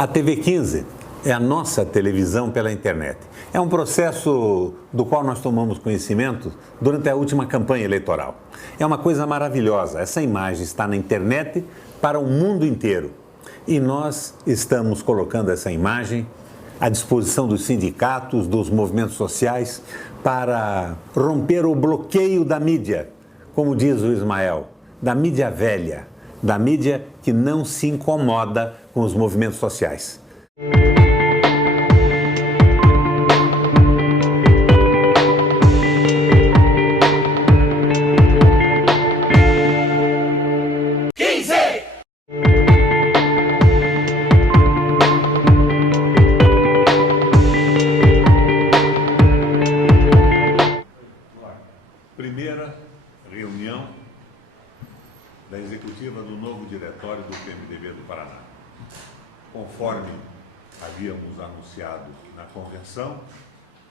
A TV 15 é a nossa televisão pela internet. É um processo do qual nós tomamos conhecimento durante a última campanha eleitoral. É uma coisa maravilhosa. Essa imagem está na internet para o mundo inteiro. E nós estamos colocando essa imagem à disposição dos sindicatos, dos movimentos sociais, para romper o bloqueio da mídia, como diz o Ismael, da mídia velha, da mídia que não se incomoda com os movimentos sociais. Primeira reunião da executiva do novo diretório do PMDB do Paraná. Conforme havíamos anunciado na convenção,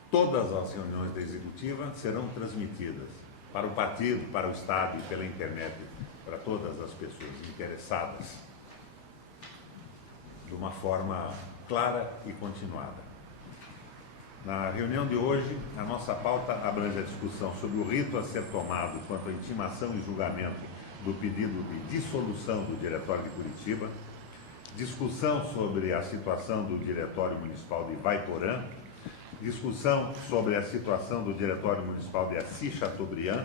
todas as reuniões da executiva serão transmitidas para o partido, para o Estado e pela internet, para todas as pessoas interessadas, de uma forma clara e continuada. Na reunião de hoje, a nossa pauta abrange a discussão sobre o rito a ser tomado quanto à intimação e julgamento do pedido de dissolução do Diretório de Curitiba, discussão sobre a situação do Diretório Municipal de Ivaiporã, discussão sobre a situação do Diretório Municipal de Assis Chateaubriand,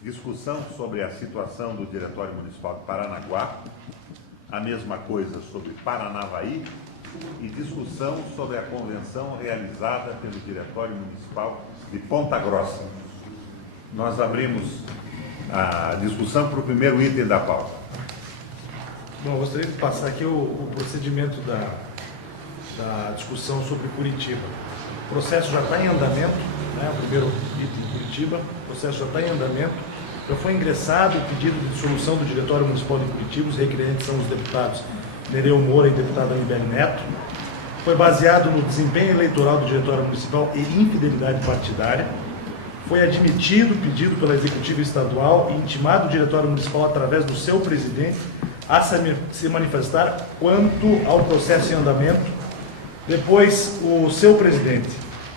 discussão sobre a situação do Diretório Municipal de Paranaguá, a mesma coisa sobre Paranavaí, e discussão sobre a convenção realizada pelo Diretório Municipal de Ponta Grossa. Nós abrimos a discussão para o primeiro item da pauta. Bom, eu gostaria de passar aqui o procedimento da discussão sobre Curitiba. O processo já está em andamento, né? O primeiro item de Curitiba, o processo já está em andamento. Já foi ingressado o pedido de dissolução do Diretório Municipal de Curitiba, os requerentes são os deputados Nereu Moura e deputado Anibele Neto. Foi baseado no desempenho eleitoral do Diretório Municipal e infidelidade partidária. Foi admitido o pedido pela Executiva Estadual e intimado o Diretório Municipal através do seu presidente a se manifestar quanto ao processo em andamento. Depois, o seu presidente,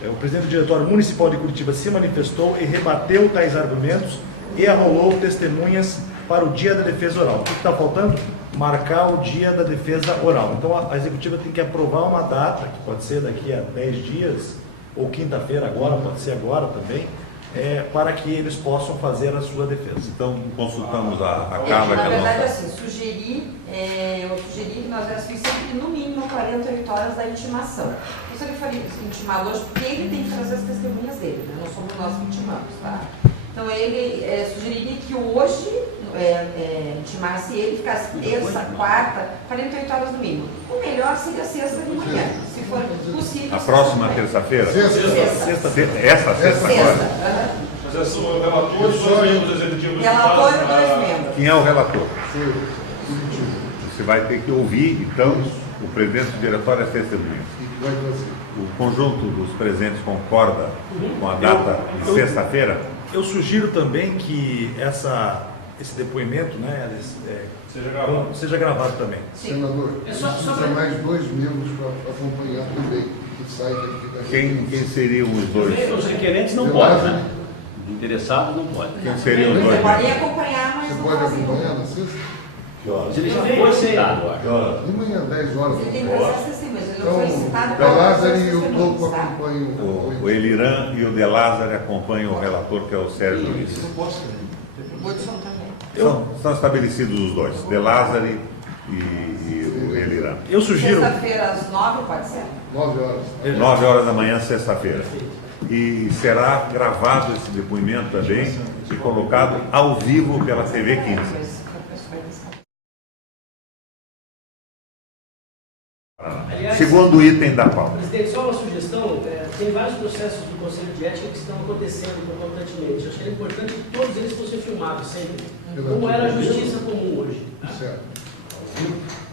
o presidente do Diretório Municipal de Curitiba, se manifestou e rebateu tais argumentos e arrolou testemunhas para o dia da defesa oral. O que está faltando? Marcar o dia da defesa oral. Então a executiva tem que aprovar uma data, que pode ser daqui a 10 dias, ou quinta-feira agora, pode ser agora também, para que eles possam fazer a sua defesa. Então consultamos a Carla. Na verdade, assim, eu sugeri que nós dessemos sempre no mínimo 48 horas da intimação. Por isso que eu falei intimado hoje, porque ele tem que trazer as testemunhas dele, né? Não somos nós que intimamos, tá? Então ele sugeriria que hoje intimasse ele, ficasse terça, quarta, 48 horas no mínimo. O melhor seria sexta de manhã, se for possível. A próxima terça-feira? Sexta. Essa sexta agora? Mas é só o relator e os membros executivos. Relator e 2 membros. Quem é o relator? Você vai ter que ouvir, então, o presidente do diretório e as testemunhas. O conjunto dos presentes concorda com a data de sexta-feira? Eu sugiro também que esse depoimento, né, seja gravado também. Senador, precisa mais 2 membros para acompanhar também, que sai daqui. Quem seriam os dois? Os requerentes não podem, né? Os interessados não podem. Quem seriam os Você dois? pode acompanhar, mas Você não pode faz acompanhar na sexta? Mas ele já foi citado, eu acho. De manhã, 10 horas. Ele tem que fazer as testemunhas, ele não Então, foi citado o para Lázaro as e o testemunhas, Toco tá? acompanham O Eliran e o De Lázaro acompanham o relator, que é o Sérgio Luiz. O Hudson também. São estabelecidos os dois, De Lázaro e o Eliran. Eu sugiro... Sexta-feira às 9, pode ser? 9 horas. 9 horas da manhã, sexta-feira. E será gravado esse depoimento também e colocado ao vivo pela TV 15. Segundo item da pauta. Presidente, só uma sugestão, tem vários processos do Conselho de Ética que estão acontecendo concomitantemente. Acho que é importante que todos eles fossem filmados sempre, como era a justiça comum hoje. Certo.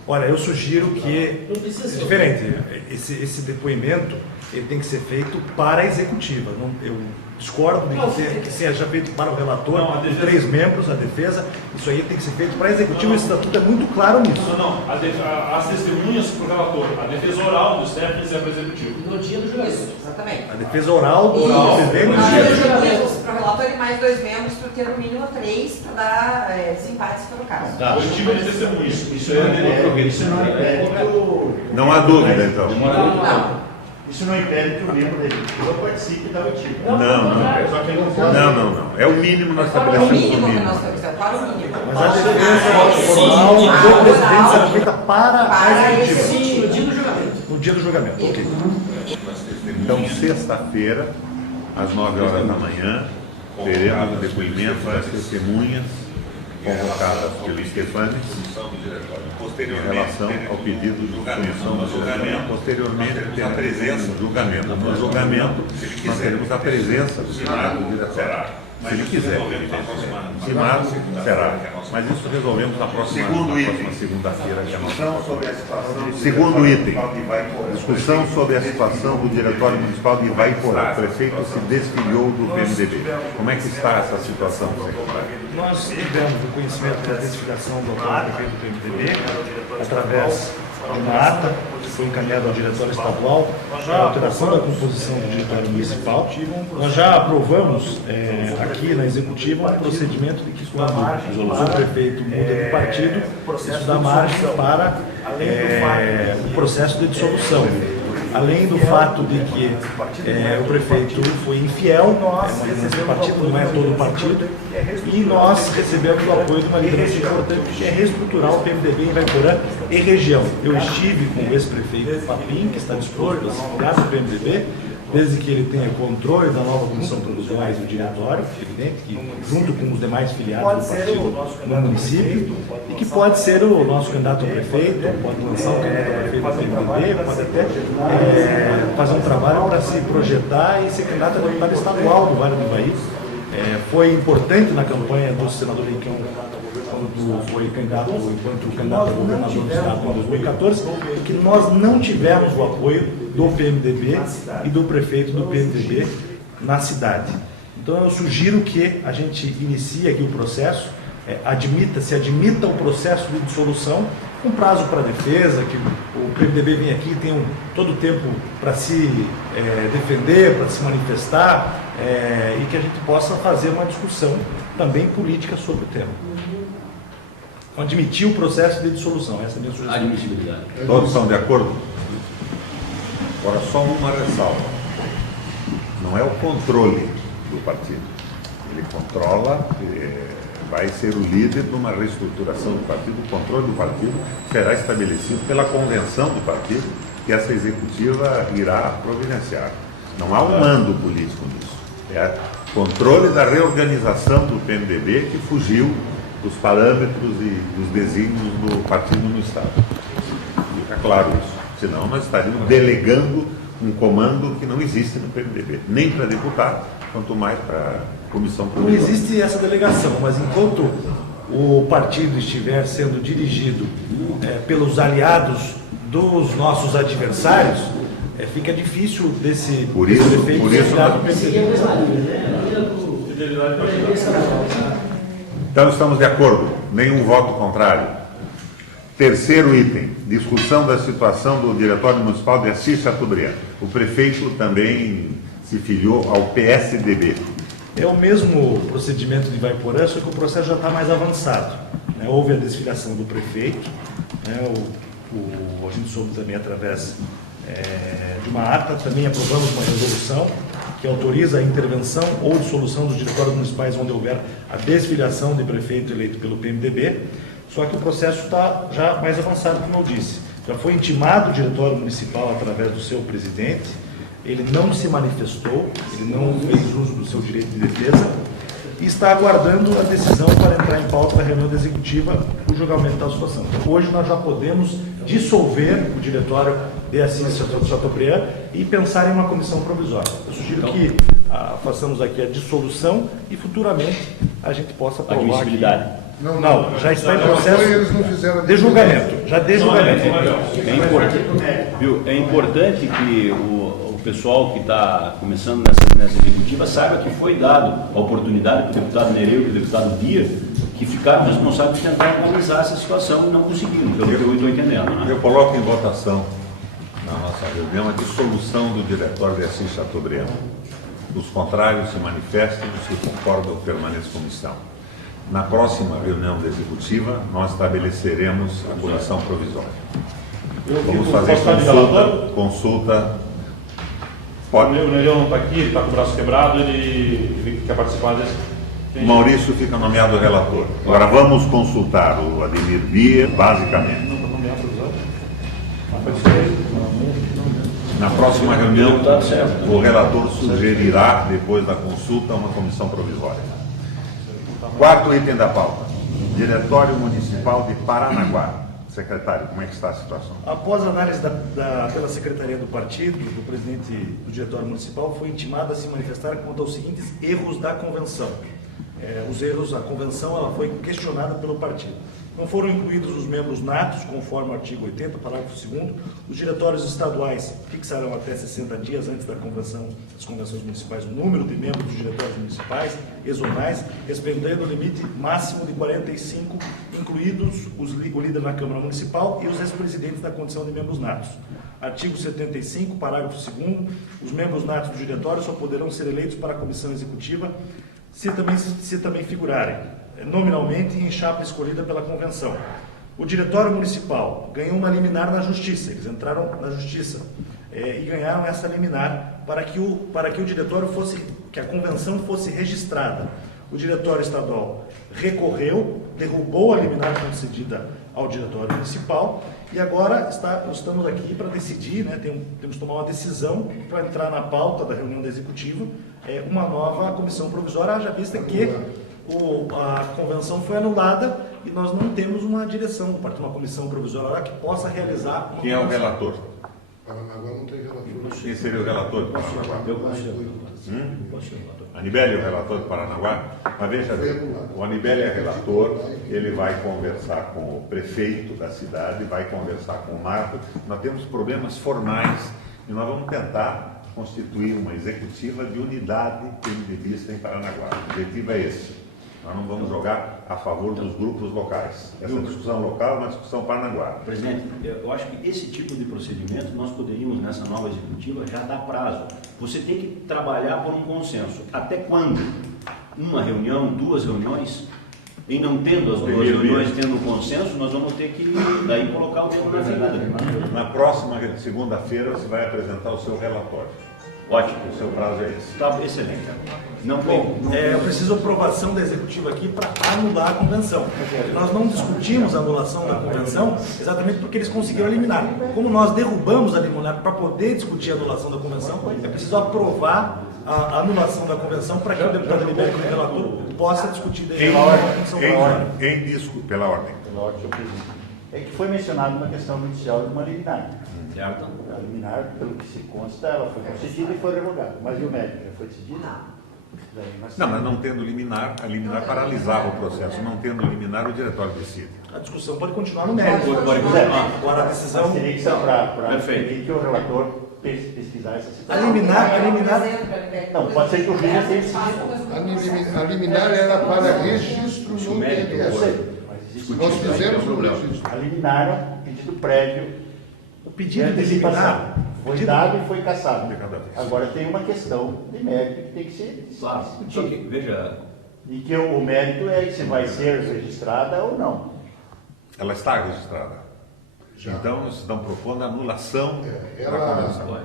Olha, eu sugiro que Não precisa ser. é diferente. Esse depoimento ele tem que ser feito para a executiva. Eu discordo de que seja feito para o relator, Não, a defesa- 3 membros, a defesa. Isso aí tem que ser feito para a executiva. O estatuto é muito claro nisso. Não, as testemunhas para o relator, a defesa oral do Stephens é para o executivo. No dia do julgamento. Isso, exatamente. A defesa oral do Isso. presidente. Nós dia do elegemos para o relator e mais 2 membros para ter no mínimo 3 para dar desempate se for o caso. Tá. Coletiva de testemunhas. Isso não impede que o... Não há dúvida, então. Não. Isso não impede que o membro da executiva participe da oitiva. Não. É o mínimo nós É o estabelecemos o mínimo que mínimo. nós temos, é para o mínimo. Mas a defesa formal do presidente será feita para a Para a executiva. Sim, no dia do julgamento. No dia do julgamento. Ok. Então, sexta-feira, às 9 horas da manhã, teremos o depoimento das testemunhas convocadas pelo Stephens em relação ao pedido de suspensão do julgamento. Posteriormente, teremos a presença do julgamento. No julgamento, nós teremos a presença do Senado diretório. Se ele quiser. Senado será. Mas isso resolvemos na próxima segunda-feira, que é a nossa. Segundo item. Discussão sobre a situação do Diretório Municipal de Ivaiporã. O prefeito se desfiliou do PMDB. Como é que está essa situação, secretário? Nós tivemos o conhecimento da desfiliação do atual prefeito do PMDB através de uma ata que foi encaminhada ao diretório estadual, a alteração da composição do diretório municipal. Nós já aprovamos aqui na executiva um procedimento de que quando o prefeito muda de partido, isso dá margem para o processo de dissolução. Além do fato de que o prefeito foi infiel, esse partido não é todo o partido, e nós recebemos o apoio de uma liderança importante que é reestruturar o PMDB em Ivaiporã e região. Eu estive com o ex-prefeito Papim, que está disposto a se filiar do PMDB, desde que ele tenha controle da nova comissão provisória do diretório, evidente que junto com os demais filiados do partido no município, e que pode ser o nosso candidato a prefeito, pode lançar o candidato a prefeito do PMDB, pode até fazer um trabalho para se projetar e ser candidato a deputado estadual do Vale do Ivaí. Foi importante na campanha do senador Rincão, quando foi candidato, enquanto candidato a governador do estado em 2014, que nós não tivemos o apoio do PMDB e do prefeito do PMDB na cidade. Então eu sugiro que a gente inicie aqui o processo, se admita o processo de dissolução, um prazo para a defesa, que o PMDB vem aqui e tem todo o tempo para se defender, para se manifestar, e que a gente possa fazer uma discussão também política sobre o tema. Admitir o processo de dissolução, essa é a minha sugestão. Admissibilidade. Todos estão de acordo? Agora, só uma ressalva. Não é o controle do partido. Ele controla, vai ser o líder de uma reestruturação do partido. O controle do partido será estabelecido pela convenção do partido, que essa executiva irá providenciar. Não há um mando político nisso. É controle da reorganização do PMDB que fugiu dos parâmetros e dos desígnios do partido no Estado. Fica claro isso. Senão nós estaríamos delegando um comando que não existe no PMDB, nem para deputado, quanto mais para comissão Não provisória. existe essa delegação, mas enquanto o partido estiver sendo dirigido pelos aliados dos nossos adversários, fica difícil desse prefeito ser aliado do PMDB. Então estamos de acordo, nenhum voto contrário. Terceiro item, discussão da situação do Diretório Municipal de Assis Chateaubriand. O prefeito também se filiou ao PSDB. É o mesmo procedimento de Ivaiporã, só que o processo já está mais avançado. Houve a desfiliação do prefeito, a gente soube também através de uma ata, também aprovamos uma resolução que autoriza a intervenção ou dissolução dos diretórios municipais onde houver a desfiliação de prefeito eleito pelo PMDB, só que o processo está já mais avançado, como eu disse. Já foi intimado o diretório municipal através do seu presidente, ele não se manifestou, ele não fez uso do seu direito de defesa e está aguardando a decisão para entrar em pauta da reunião da executiva o julgamento da situação. Então, hoje nós já podemos dissolver o diretório de Assis Chateaubriand e pensar em uma comissão provisória. Eu sugiro que façamos aqui a dissolução e futuramente a gente possa aprovar Admissibilidade. aqui Não, já está em Eles processo não fizeram de julgamento. Já de julgamento. É importante que o pessoal que está começando nessa executiva saiba que foi dado a oportunidade para o deputado Nereu e para o deputado Bia, que ficaram responsáveis por tentar analisar essa situação e não conseguiram, pelo que eu estou entendendo. Né? Eu coloco em votação na nossa reunião a dissolução do diretório de Assis Chateaubriand. Os contrários se manifestem, os que concordam permaneçam como estão. Na próxima reunião da executiva, nós estabeleceremos a comissão provisória. Vamos fazer consulta. O Nereu não está aqui, ele está com o braço quebrado, ele quer participar desse. Maurício fica nomeado relator. Agora vamos consultar o Ademir Bia, basicamente. Na próxima reunião, o relator sugerirá, depois da consulta, uma comissão provisória. Quarto item da pauta. Diretório Municipal de Paranaguá. Secretário, como é que está a situação? Após a análise pela Secretaria do Partido, do presidente do Diretório Municipal, foi intimado a se manifestar quanto aos seguintes erros da convenção. Os erros, a convenção ela foi questionada pelo partido. Não foram incluídos os membros natos, conforme o artigo 80, parágrafo 2º. Os diretórios estaduais fixarão até 60 dias antes das convenções municipais o número de membros dos diretórios municipais e zonais, respeitando o limite máximo de 45, incluídos o líder na Câmara Municipal e os ex-presidentes na condição de membros natos. Artigo 75, parágrafo 2º. Os membros natos do diretório só poderão ser eleitos para a comissão executiva se também figurarem nominalmente em chapa escolhida pela convenção. O diretório municipal ganhou uma liminar na justiça, eles entraram na justiça e ganharam essa liminar para que o diretório que a convenção fosse registrada. O diretório estadual recorreu, derrubou a liminar concedida ao diretório municipal e agora estamos aqui para decidir, né, temos que tomar uma decisão para entrar na pauta da reunião da executiva, uma nova comissão provisória, haja vista que a convenção foi anulada e nós não temos uma direção do partido, uma comissão provisória lá que possa realizar. Quem é o relator? Paranaguá não tem relator. Quem seria o relator de Paranaguá? Eu posso ser relator. Anibele é o relator de Paranaguá? Mas veja bem, o Anibele é relator, ele vai conversar com o prefeito da cidade, vai conversar com o Marco. Nós temos problemas formais e nós vamos tentar constituir uma executiva de unidade PMDBista em Paranaguá. O objetivo é esse. Nós não vamos jogar a favor dos grupos locais. Essa discussão local é uma discussão Paranaguá. Presidente, eu acho que esse tipo de procedimento nós poderíamos, nessa nova executiva, já dar prazo. Você tem que trabalhar por um consenso. Até quando? Uma reunião, 2 reuniões? E não tendo as 2 reuniões, tendo um consenso, nós vamos ter que daí colocar o dedo na ferida. Na próxima segunda-feira você vai apresentar o seu relatório. Ótimo. O seu prazo é esse. Está excelente. Não Bom, eu preciso aprovação da executiva aqui para anular a convenção. Nós não discutimos a anulação da convenção exatamente porque eles conseguiram eliminar. Como nós derrubamos a liminar para poder discutir a anulação da convenção, é preciso aprovar a anulação da convenção para que o deputado Libério, como relator, possa discutir Pela ordem. É que foi mencionado uma questão judicial de uma liminar. Certo. A liminar, pelo que se consta, ela foi concedida e foi revogada. Mas e o mérito já foi decidido? Não, mas não tendo liminar, a liminar paralisava o processo. Não tendo liminar, o diretório decide. A discussão pode continuar no mérito. Agora a decisão. Teria que ser para Perfeito. que o relator pesquisar essa A situação. liminar. Não, pode ser que o juiz tenha decidido. A liminar era para registro no Eu TRS. sei, mas existe Nós fizemos o registro. a liminar, um pedido prévio. O pedido de liminar Foi dado e foi cassado. De cada vez. Agora tem uma questão de mérito que tem que ser Claro. Só que, veja, e que o mérito é se vai ser registrada ou não. Ela está registrada. Então, nós estamos propondo a anulação da convenção,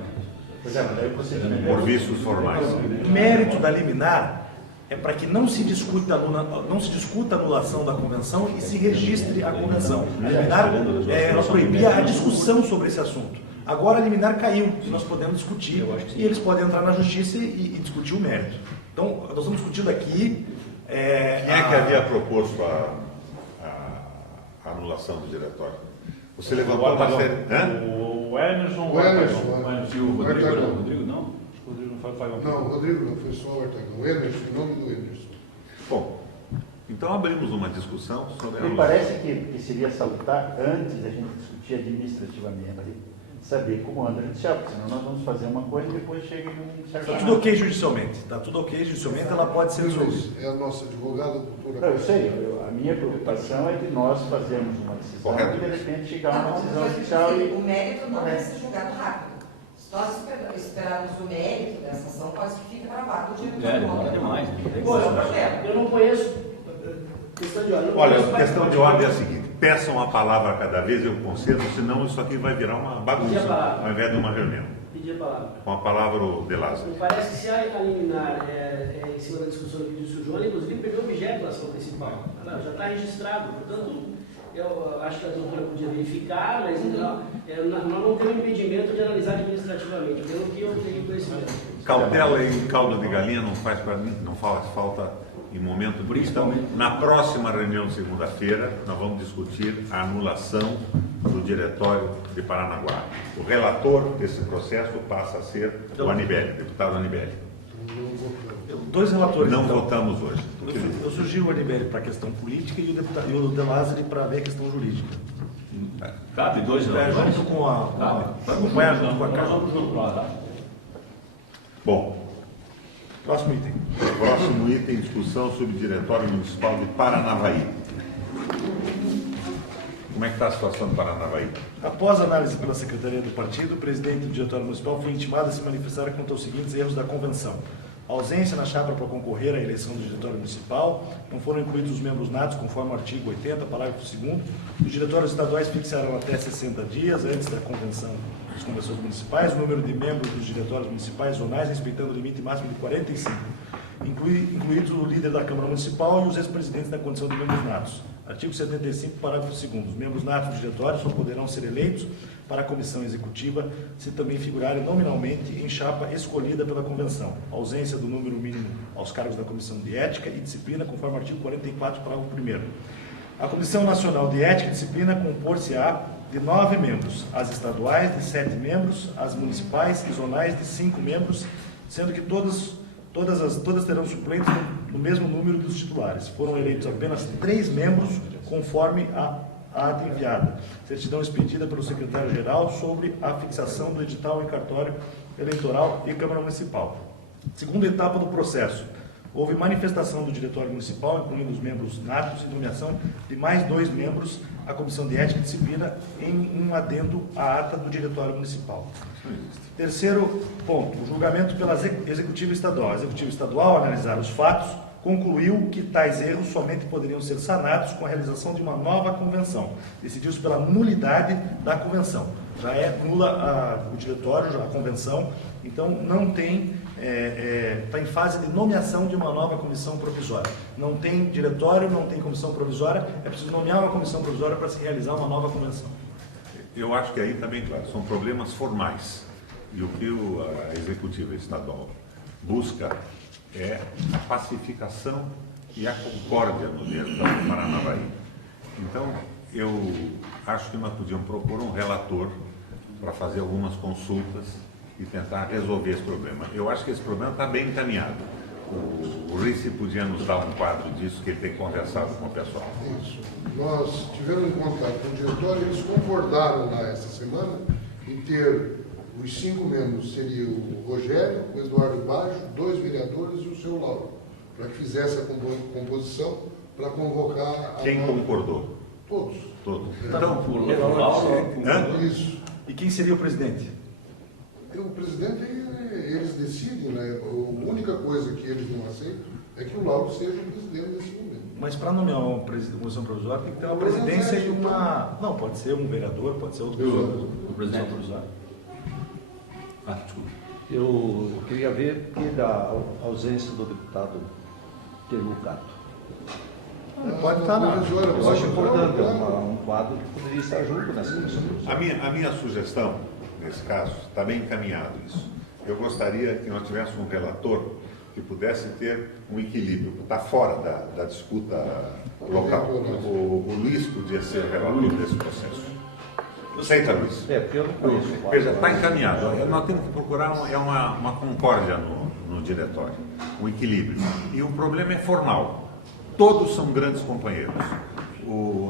Pois é, mas daí o procedimento por vícios formais. O mérito da liminar é para que não se discuta a anulação da convenção e se registre a convenção. A liminar ela proibia a discussão sobre esse assunto. Agora a liminar caiu e nós podemos discutir e eles podem entrar na justiça e discutir o mérito. Então, nós estamos discutindo aqui. Quem é que havia proposto a anulação do diretório? Você levantou uma série. O Emerson. O Emerson. e o Rodrigo não? O Rodrigo não foi Não, o Rodrigo não, foi só o Artagão. O Emerson, em nome do Emerson. Bom, Então abrimos uma discussão sobre a Me anulação. parece que seria salutar, antes da gente discutir administrativamente, saber como anda judicial, porque senão nós vamos fazer uma coisa e depois chega em um certo... Está tudo ok judicialmente. Está tudo ok judicialmente, ela pode ser resolvida. É a nossa advogada, doutora. Não, eu sei, a minha preocupação é que nós fazemos uma decisão Correto. e de repente chegar a uma Não, decisão mas judicial e... o mérito não vai ser julgado rápido. Se nós esperarmos o mérito dessa ação, pode que fique gravado o diretor. Demora demais. Bom, é um problema. Eu não conheço questão de ordem. eu não Olha, conheço a questão de mais- ordem é a seguinte: peçam a palavra a cada vez, eu concedo, senão isso aqui vai virar uma bagunça, ao invés de uma reunião. Pedir a palavra. Com a palavra o De Lázaro. Me parece que se a liminar em cima da discussão que disse o João, inclusive perdeu o objeto da ação principal. Não, já está registrado, portanto, eu acho que a doutora podia verificar, mas nós não temos impedimento de analisar administrativamente, pelo que eu tenho conhecimento. Cautela e caldo de galinha não faz para mim, não faz falta em momento de questão. Na próxima reunião de segunda-feira, nós vamos discutir a anulação do Diretório de Paranaguá. O relator desse processo passa a ser o Anibele, deputado Anibele. Dois relatores. Não então. votamos hoje. Eu sugiro o Anibele para a questão política e o De Lázari para ver a questão jurídica. Cabe dois relatores? Junto com a... Cabe. acompanhar junto com a Nós Câmara. vamos junto lá, tá? Bom, Próximo item. próximo item, discussão sobre o Diretório Municipal de Paranavaí. Como é que está a situação do Paranavaí? Após análise pela Secretaria do Partido, o presidente do Diretório Municipal foi intimado a se manifestar quanto aos seguintes erros da convenção. A ausência na chapa para concorrer à eleição do Diretório Municipal, não foram incluídos os membros natos, conforme o artigo 80, parágrafo 2º. Os diretórios estaduais fixaram até 60 dias antes da convenção das convenções municipais o número de membros dos diretórios municipais zonais, respeitando o limite máximo de 45, incluídos o líder da Câmara Municipal e os ex-presidentes na condição de membros natos. Artigo 75, parágrafo 2º. Os membros natos do diretório só poderão ser eleitos para a comissão executiva se também figurarem nominalmente em chapa escolhida pela convenção. A ausência do número mínimo aos cargos da comissão de ética e disciplina, conforme o artigo 44, parágrafo 1º. A Comissão Nacional de Ética e Disciplina compor-se-á de 9 membros, as estaduais de 7 membros, as municipais e zonais de 5 membros, sendo que todas terão suplentes no mesmo número dos titulares. Foram eleitos apenas 3 membros, conforme a ata enviada. Certidão expedida pelo secretário-geral sobre a fixação do edital em cartório eleitoral e Câmara Municipal. Segunda etapa do processo. Houve manifestação do Diretório Municipal, incluindo os membros natos, e nomeação de mais 2 membros à Comissão de Ética e Disciplina em um adendo à ata do Diretório Municipal. Terceiro ponto, o julgamento pela Executiva Estadual. A Executiva Estadual, ao analisar os fatos, concluiu que tais erros somente poderiam ser sanados com a realização de uma nova convenção. Decidiu-se pela nulidade da convenção. Já é nula o diretório, a convenção, então não tem, está em fase de nomeação de uma nova comissão provisória. Não tem diretório, não tem comissão provisória, é preciso nomear uma comissão provisória para se realizar uma nova convenção. Eu acho que aí também, claro, são problemas formais. E o que a Executiva Estadual busca é a pacificação e a concórdia no Diretório do Paranavaí. Então, eu acho que nós podíamos propor um relator para fazer algumas consultas e tentar resolver esse problema. Eu acho que esse problema está bem encaminhado. O Rice podia nos dar um quadro disso, que ele tem conversado com o pessoal. Isso. Nós tivemos em contato com o diretório, eles concordaram lá essa semana em ter os 5 membros, seria o Rogério, o Eduardo Baggio, 2 vereadores e o seu Lauro, para que fizesse a composição para convocar a... Quem concordou? Todos. Todos. Então, Isso. E quem seria o presidente? O presidente, eles decidem, né? A única coisa que eles não aceitam é que o Lauro seja o presidente nesse momento. Mas para nomear uma comissão provisória tem que ter uma presidência e uma... Não, pode ser um vereador, pode ser outro pessoa. o presidente provisório. Ah, desculpa. Eu queria ver que da ausência do deputado Telucato. Pode estar lá. Eu acho importante, um quadro que poderia estar junto nessa comissão. A minha sugestão, nesse caso, está bem encaminhado isso. Eu gostaria que nós tivéssemos um relator que pudesse ter um equilíbrio, está fora da disputa local. O Luiz podia ser o relator desse processo. Aceita, Luiz? Porque eu não conheço. Veja, está encaminhado. Nós temos que procurar uma concórdia no diretório, um equilíbrio. E o problema é formal. Todos são grandes companheiros.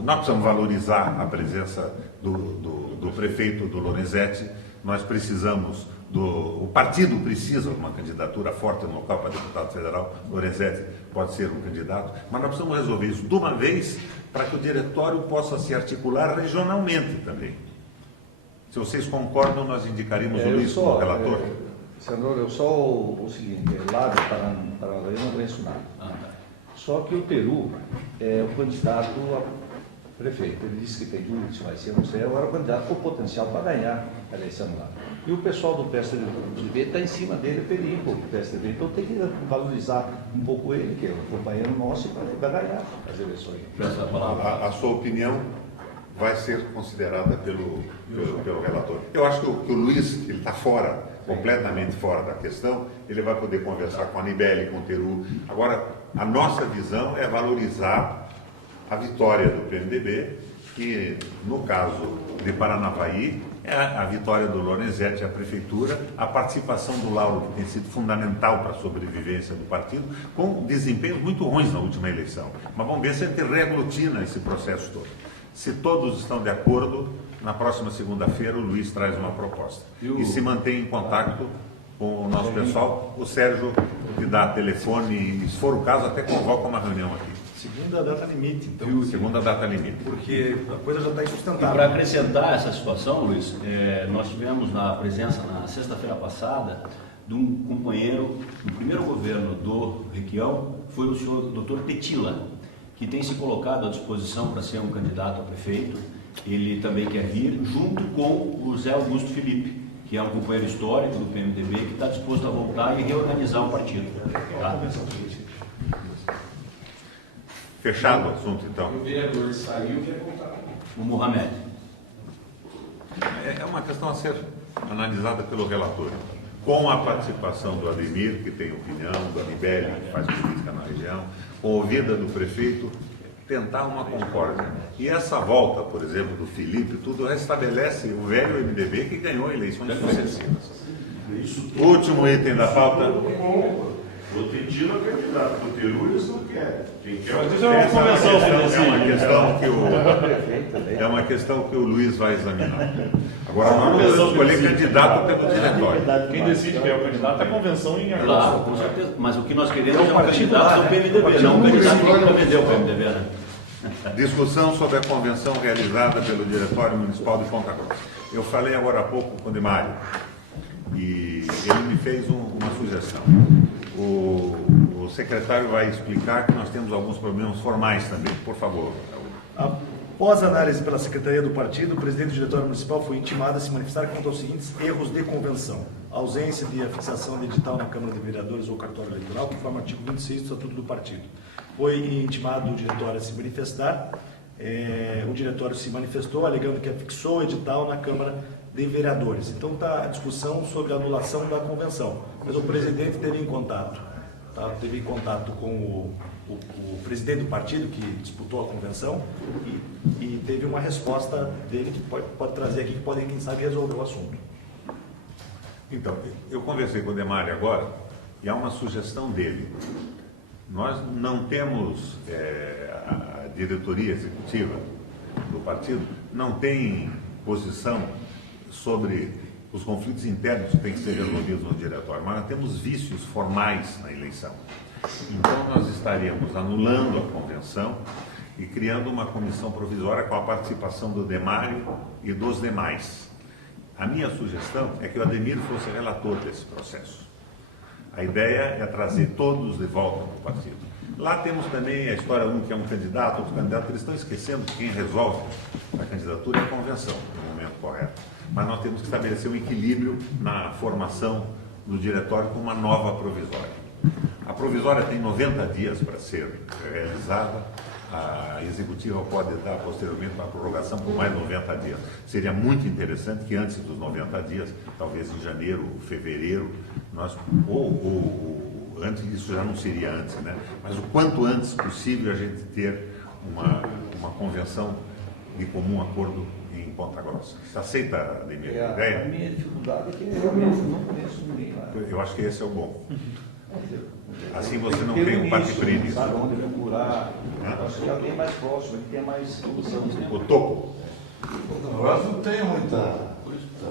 Nós precisamos valorizar a presença do prefeito do Lorenzetti, nós precisamos o partido precisa de uma candidatura forte no local para deputado federal, Lorenzetti pode ser um candidato, mas nós precisamos resolver isso de uma vez para que o diretório possa se articular regionalmente também. Se vocês concordam, nós indicaríamos o Luiz como relator. Senador, eu só o seguinte, lá do Paranavaí eu não conheço nada. Só que o Peru é o candidato a prefeito. Ele disse que tem dúvida se vai ser, não sei, agora o candidato com potencial para ganhar a eleição lá. E o pessoal do PSDB está em cima dele, perigo o PSDB. Então tem que valorizar um pouco ele, que é um companheiro nosso, e vai ganhar as eleições. A sua opinião vai ser considerada pelo relator. Eu acho que o Luiz, ele está fora, completamente fora da questão, ele vai poder conversar com a Anibele, com o Teru. Agora, a nossa visão é valorizar a vitória do PMDB, que no caso de Paranavaí é a vitória do Lorenzetti à prefeitura, a participação do Lauro, que tem sido fundamental para a sobrevivência do partido, com desempenhos muito ruins na última eleição. Mas vamos ver se a gente reaglutina esse processo todo. Se todos estão de acordo, na próxima segunda-feira o Luiz traz uma proposta. E se mantém em contato com o nosso pessoal. O Sérgio te dá telefone e, se for o caso, até convoca uma reunião aqui. Segunda data limite, então. Segunda data limite. Porque a coisa já está insustentável. E para acrescentar essa situação, Luiz, nós tivemos na presença na sexta-feira passada de um companheiro do primeiro governo do Requião, foi o senhor Dr. Petila, que tem se colocado à disposição para ser um candidato a prefeito. Ele também quer vir, junto com o Zé Augusto Felipe, que é um companheiro histórico do PMDB, que está disposto a voltar e reorganizar o partido. Tá? Fechado o assunto, então. O vereador saiu e quer voltar. O Mohamed. É uma questão a ser analisada pelo relator. Com a participação do Ademir, que tem opinião, do Anibele, que faz política na região, com a ouvida do prefeito, tentar uma concórdia. E essa volta, por exemplo, do Felipe, tudo restabelece o velho MDB que ganhou eleições sucessivas. Último item da pauta. O Petila é candidato do Peru, eles não querem. Quem quer é uma questão que o Luiz vai examinar. Agora, nós vamos escolher candidato pelo diretório. Quem decide quem é o candidato é a convenção em agosto. Claro, com certeza. Mas o que nós queremos é um candidato ao PMDB, não um candidato que nunca vendeu o PMDB, né? Discussão sobre a convenção realizada pelo Diretório Municipal de Ponta Grossa. Eu falei agora há pouco com o Demário e ele me fez uma sugestão. O secretário vai explicar que nós temos alguns problemas formais também. Por favor. Após análise pela Secretaria do Partido, o presidente do Diretório Municipal foi intimado a se manifestar quanto aos seguintes erros de convenção: ausência de fixação de edital na Câmara de Vereadores ou cartório eleitoral, conforme o artigo 26 do Estatuto do Partido. Foi intimado o diretório a se manifestar. O diretório se manifestou, alegando que fixou o edital na Câmara de Vereadores. Então está a discussão sobre a anulação da convenção. Mas o presidente teve em contato, teve em contato com o presidente do partido que disputou a convenção e teve uma resposta dele que pode trazer aqui, que pode, quem sabe, resolver o assunto. Então, eu conversei com o Demário agora e há uma sugestão dele. Nós não temos, a diretoria executiva do partido não tem posição sobre os conflitos internos que têm que ser resolvidos no diretório, mas nós temos vícios formais na eleição. Então nós estaríamos anulando a convenção e criando uma comissão provisória com a participação do Demário e dos demais. A minha sugestão é que o Ademir fosse relator desse processo. A ideia é trazer todos de volta para o partido. Lá temos também a história, um que é um candidato, outro candidato. Eles estão esquecendo que quem resolve a candidatura é a convenção, no momento correto. Mas nós temos que estabelecer um equilíbrio na formação do diretório com uma nova provisória. A provisória tem 90 dias para ser realizada. A executiva pode dar posteriormente uma prorrogação por mais 90 dias. Seria muito interessante que antes dos 90 dias, talvez em janeiro, fevereiro, nós, ou antes, isso já não seria antes, né? Mas o quanto antes possível a gente ter uma convenção de comum acordo em Ponta Grossa. Você aceita a minha ideia? A minha dificuldade é que eu realmente não conheço ninguém lá. Eu acho que esse é o bom. Assim você não ter tem um início, patifrídio. sabe onde procurar. Acho que alguém mais próximo, ele tem mais solução. O toco. Nós não tem muita.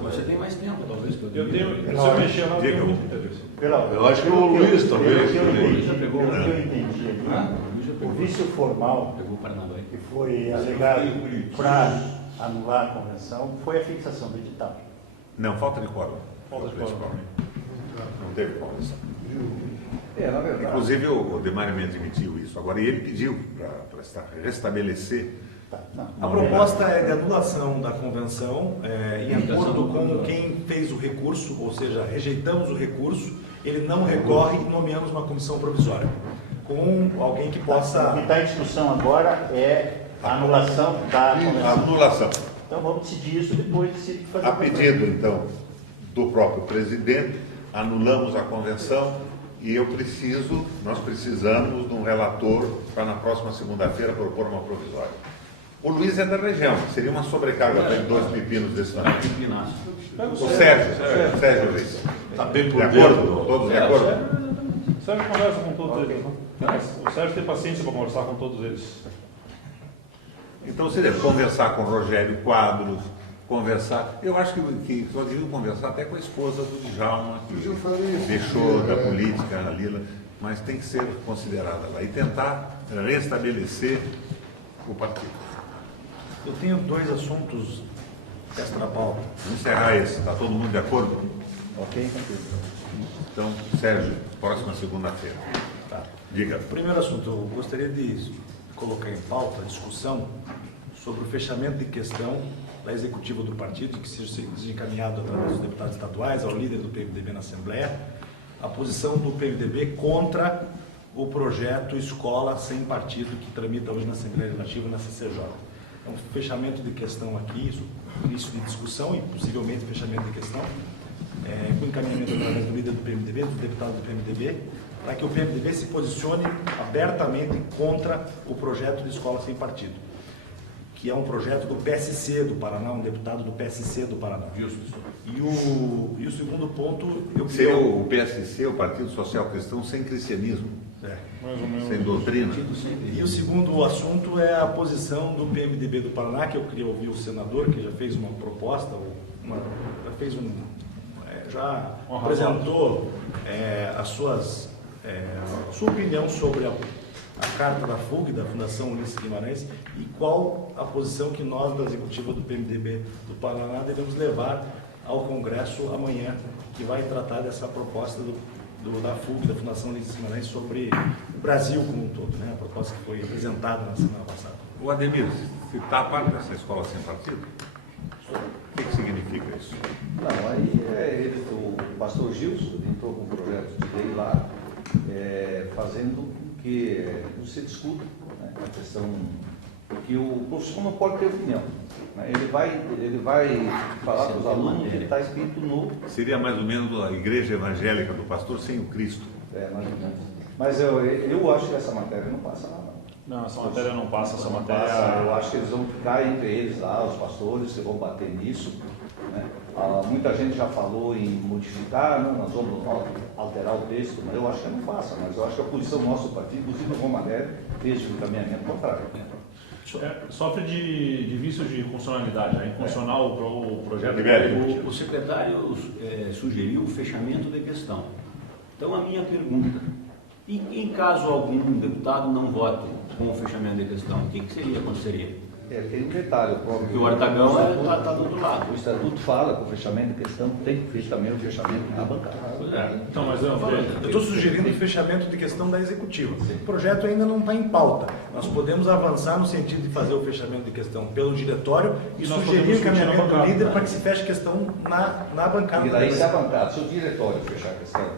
Mas você tem mais tempo, talvez. Eu tenho, se eu mexer lá, eu tenho muito interesse. Eu acho que o Luiz talvez. Pelo que eu entendi ali, o vício formal Pegou o Paranavaí. que foi alegado para anular a convenção foi a fixação do edital. Não, falta de quórum. Falta de quórum. Não teve quórum. Na verdade. Inclusive o Demário me admitiu isso. Agora, e ele pediu para restabelecer. A proposta é de anulação da convenção, em acordo com quem fez o recurso, ou seja, rejeitamos o recurso, ele não recorre e nomeamos uma comissão provisória, com alguém que O possa... que está em discussão agora é a anulação da convenção. Anulação. Então vamos decidir isso depois de se fazer. A pedido, então, do próprio presidente, anulamos a convenção e nós precisamos de um relator para na próxima segunda-feira propor uma provisória. O Luiz é da região, seria uma sobrecarga para ele 2 pepinos desse tamanho. O Sérgio Luiz. Está bem De por acordo? dentro. Todos de acordo? O Sérgio conversa com todos eles. O Sérgio tem paciência para conversar com todos eles. Então você deve conversar com o Rogério Quadros, conversar. Eu acho que só deviam conversar até com a esposa do Djalma, que deixou da política, a Lila, mas tem que ser considerada lá e tentar restabelecer o partido. Eu tenho 2 assuntos extra-pauta. Vamos encerrar esse, está todo mundo de acordo? Ok? Então, Sérgio, próxima segunda-feira. Tá. Diga. Primeiro assunto, eu gostaria de colocar em pauta a discussão sobre o fechamento de questão da executiva do partido, que seja encaminhado através dos deputados estaduais, ao líder do PMDB na Assembleia, a posição do PMDB contra o projeto Escola Sem Partido, que tramita hoje na Assembleia Legislativa e na CCJ. É um fechamento de questão aqui, início de discussão e possivelmente fechamento de questão, com encaminhamento através do líder do PMDB, do deputado do PMDB, para que o PMDB se posicione abertamente contra o projeto de Escola Sem Partido, que é um projeto do PSC do Paraná, um deputado do PSC do Paraná. E o segundo ponto... Seria o PSC, o Partido Social Cristão, sem cristianismo. Mais ou menos. Sem doutrina. E o segundo assunto é a posição do PMDB do Paraná, que eu queria ouvir o senador, que já fez uma proposta, já apresentou a sua opinião sobre a carta da FUG, da Fundação Ulisses Guimarães, e qual a posição que nós, da executiva do PMDB do Paraná, devemos levar ao Congresso amanhã, que vai tratar dessa proposta da FUG, da Fundação Ulisses Guimarães, sobre o Brasil como um todo, né? A proposta que foi apresentada na semana passada. O Ademir, se está a par dessa escola sem partido, o que significa isso? Não, aí o pastor Gilson entrou com um projeto de lei lá, fazendo com que não se discuta, né, a questão que o professor não pode ter opinião. Né? Ele vai falar para os alunos que está escrito no... Seria mais ou menos a igreja evangélica do pastor sem o Cristo. Mais ou menos. Mas eu acho que essa matéria não passa lá, não. Não, essa matéria não passa, essa matéria... Eu acho que eles vão ficar entre eles lá, os pastores, que vão bater nisso. Né? Muita gente já falou em modificar, não, nós vamos alterar o texto, mas eu acho que não faça. Mas eu acho que a posição do nosso partido, inclusive o Romané, fez um encaminhamento contrário. Sofre de vícios de funcionalidade, é infuncional o projeto. O secretário sugeriu o fechamento da questão. Então, a minha pergunta, em caso algum deputado não vote com o fechamento da questão, o que aconteceria? Tem um detalhe, Porque o Artagão está do outro lado. O Estatuto fala que o fechamento da questão tem que fechar também o fechamento da bancada. Então, mas eu estou sugerindo o fechamento de questão da executiva. O projeto ainda não está em pauta. Nós podemos avançar no sentido de fazer o fechamento de questão pelo diretório e sugerir o encaminhamento do líder para que se feche a questão na bancada. E daí, se a bancada, se o diretório fechar a questão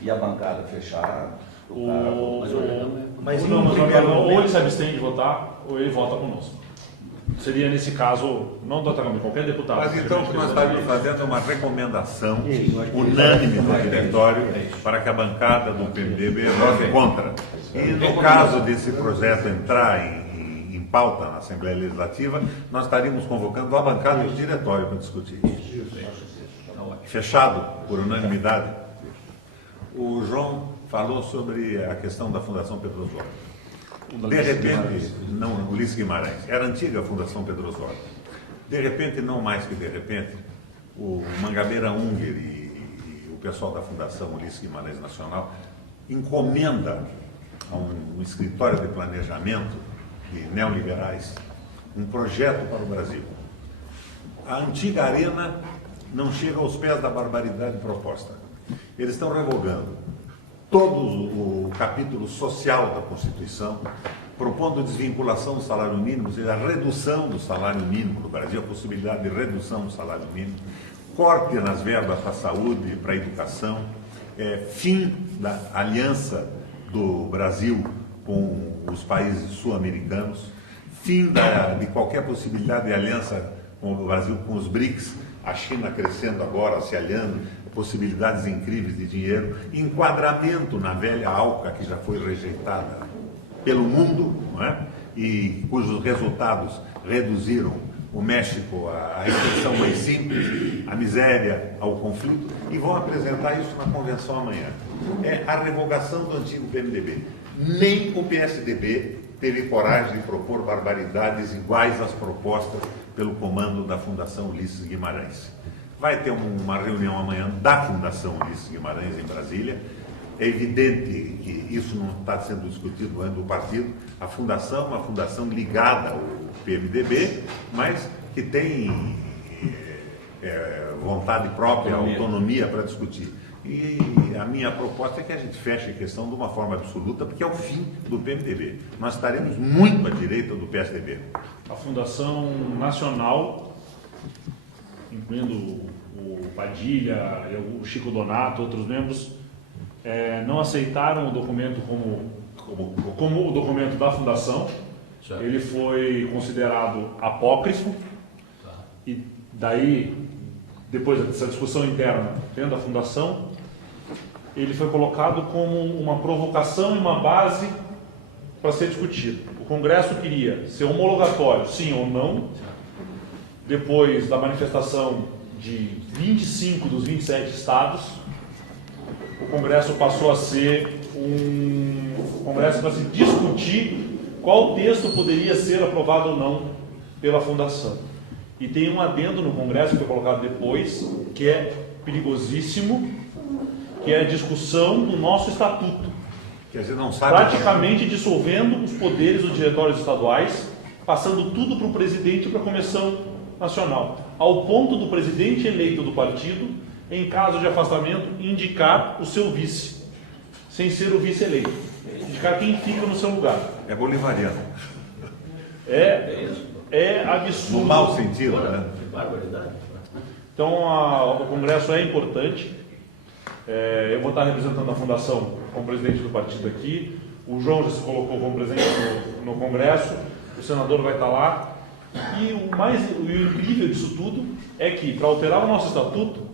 e a bancada fechar, ou ele se abstém de votar, ou ele vota conosco. Seria, nesse caso, não do Artagão, qualquer deputado. Mas então o que nós estamos fazendo é uma recomendação unânime do diretório para que a bancada do PMDB vote contra. E no caso desse projeto entrar em pauta na Assembleia Legislativa, nós estaríamos convocando a bancada e o diretório para discutir isso. Fechado por unanimidade. O João falou sobre a questão da Fundação Pedro Osório. De repente, não, Ulisses Guimarães, era a antiga Fundação Pedro Osório. De repente, não mais que de repente, o Mangabeira Unger e o pessoal da Fundação Ulisses Guimarães Nacional encomenda a um escritório de planejamento de neoliberais um projeto para o Brasil. A antiga arena não chega aos pés da barbaridade proposta. Eles estão revogando todo o capítulo social da Constituição, propondo desvinculação do salário mínimo, ou seja, a redução do salário mínimo no Brasil, a possibilidade de redução do salário mínimo, corte nas verbas para a saúde, para a educação, fim da aliança do Brasil com os países sul-americanos, fim de qualquer possibilidade de aliança com o Brasil com os BRICS, a China crescendo agora, se aliando, possibilidades incríveis de dinheiro, enquadramento na velha ALCA que já foi rejeitada pelo mundo, não é? E cujos resultados reduziram o México à restrição mais simples, à miséria, ao conflito, e vão apresentar isso na convenção amanhã. É a revogação do antigo PMDB. Nem o PSDB teve coragem de propor barbaridades iguais às propostas pelo comando da Fundação Ulisses Guimarães. Vai ter uma reunião amanhã da Fundação Ulisses Guimarães em Brasília. É evidente que isso não está sendo discutido dentro do partido. A fundação, uma fundação ligada ao PMDB, mas que tem vontade própria, autonomia para discutir. E a minha proposta é que a gente feche a questão de uma forma absoluta, porque é o fim do PMDB. Nós estaremos muito à direita do PSDB. A Fundação Nacional, incluindo o Padilha, o Chico Donato, outros membros, não aceitaram o documento como o documento da Fundação. Certo. Ele foi considerado apócrifo e daí, depois dessa discussão interna dentro da Fundação, ele foi colocado como uma provocação e uma base para ser discutido. O Congresso queria ser homologatório, sim ou não. Depois da manifestação de 25 dos 27 estados, o Congresso passou a ser um Congresso para se discutir qual texto poderia ser aprovado ou não pela Fundação. E tem um adendo no Congresso que foi colocado depois, que é perigosíssimo, que é a discussão do nosso estatuto. Quer dizer, não sabe praticamente dissolvendo os poderes dos diretórios estaduais, passando tudo para o presidente e para a Convenção Nacional, ao ponto do presidente eleito do partido, em caso de afastamento, indicar o seu vice, sem ser o vice eleito, indicar quem fica no seu lugar. É bolivariano. É absurdo. No mau sentido, né? Então, o Congresso é importante. Eu vou estar representando a Fundação como presidente do partido aqui. O João já se colocou como presidente no Congresso. O senador vai estar lá. E o incrível disso tudo é que, para alterar o nosso estatuto,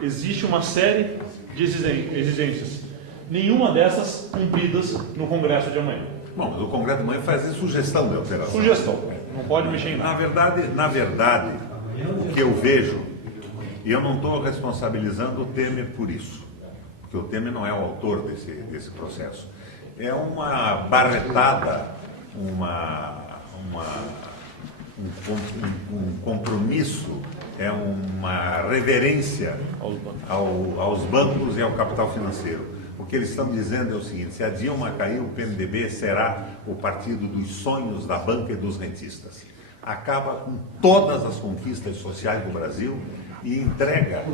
existe uma série de exigências. Nenhuma dessas cumpridas no Congresso de amanhã. Bom, mas o Congresso de amanhã faz sugestão de alteração. Sugestão. Não pode mexer em nada. Na verdade, o que eu vejo, e eu não estou responsabilizando o Temer por isso, porque o Temer não é o autor desse processo. É uma barretada, um compromisso, é uma reverência aos bancos e ao capital financeiro. O que eles estão dizendo é o seguinte: se a Dilma cair, o PMDB será o partido dos sonhos da banca e dos rentistas. Acaba com todas as conquistas sociais do Brasil e entrega,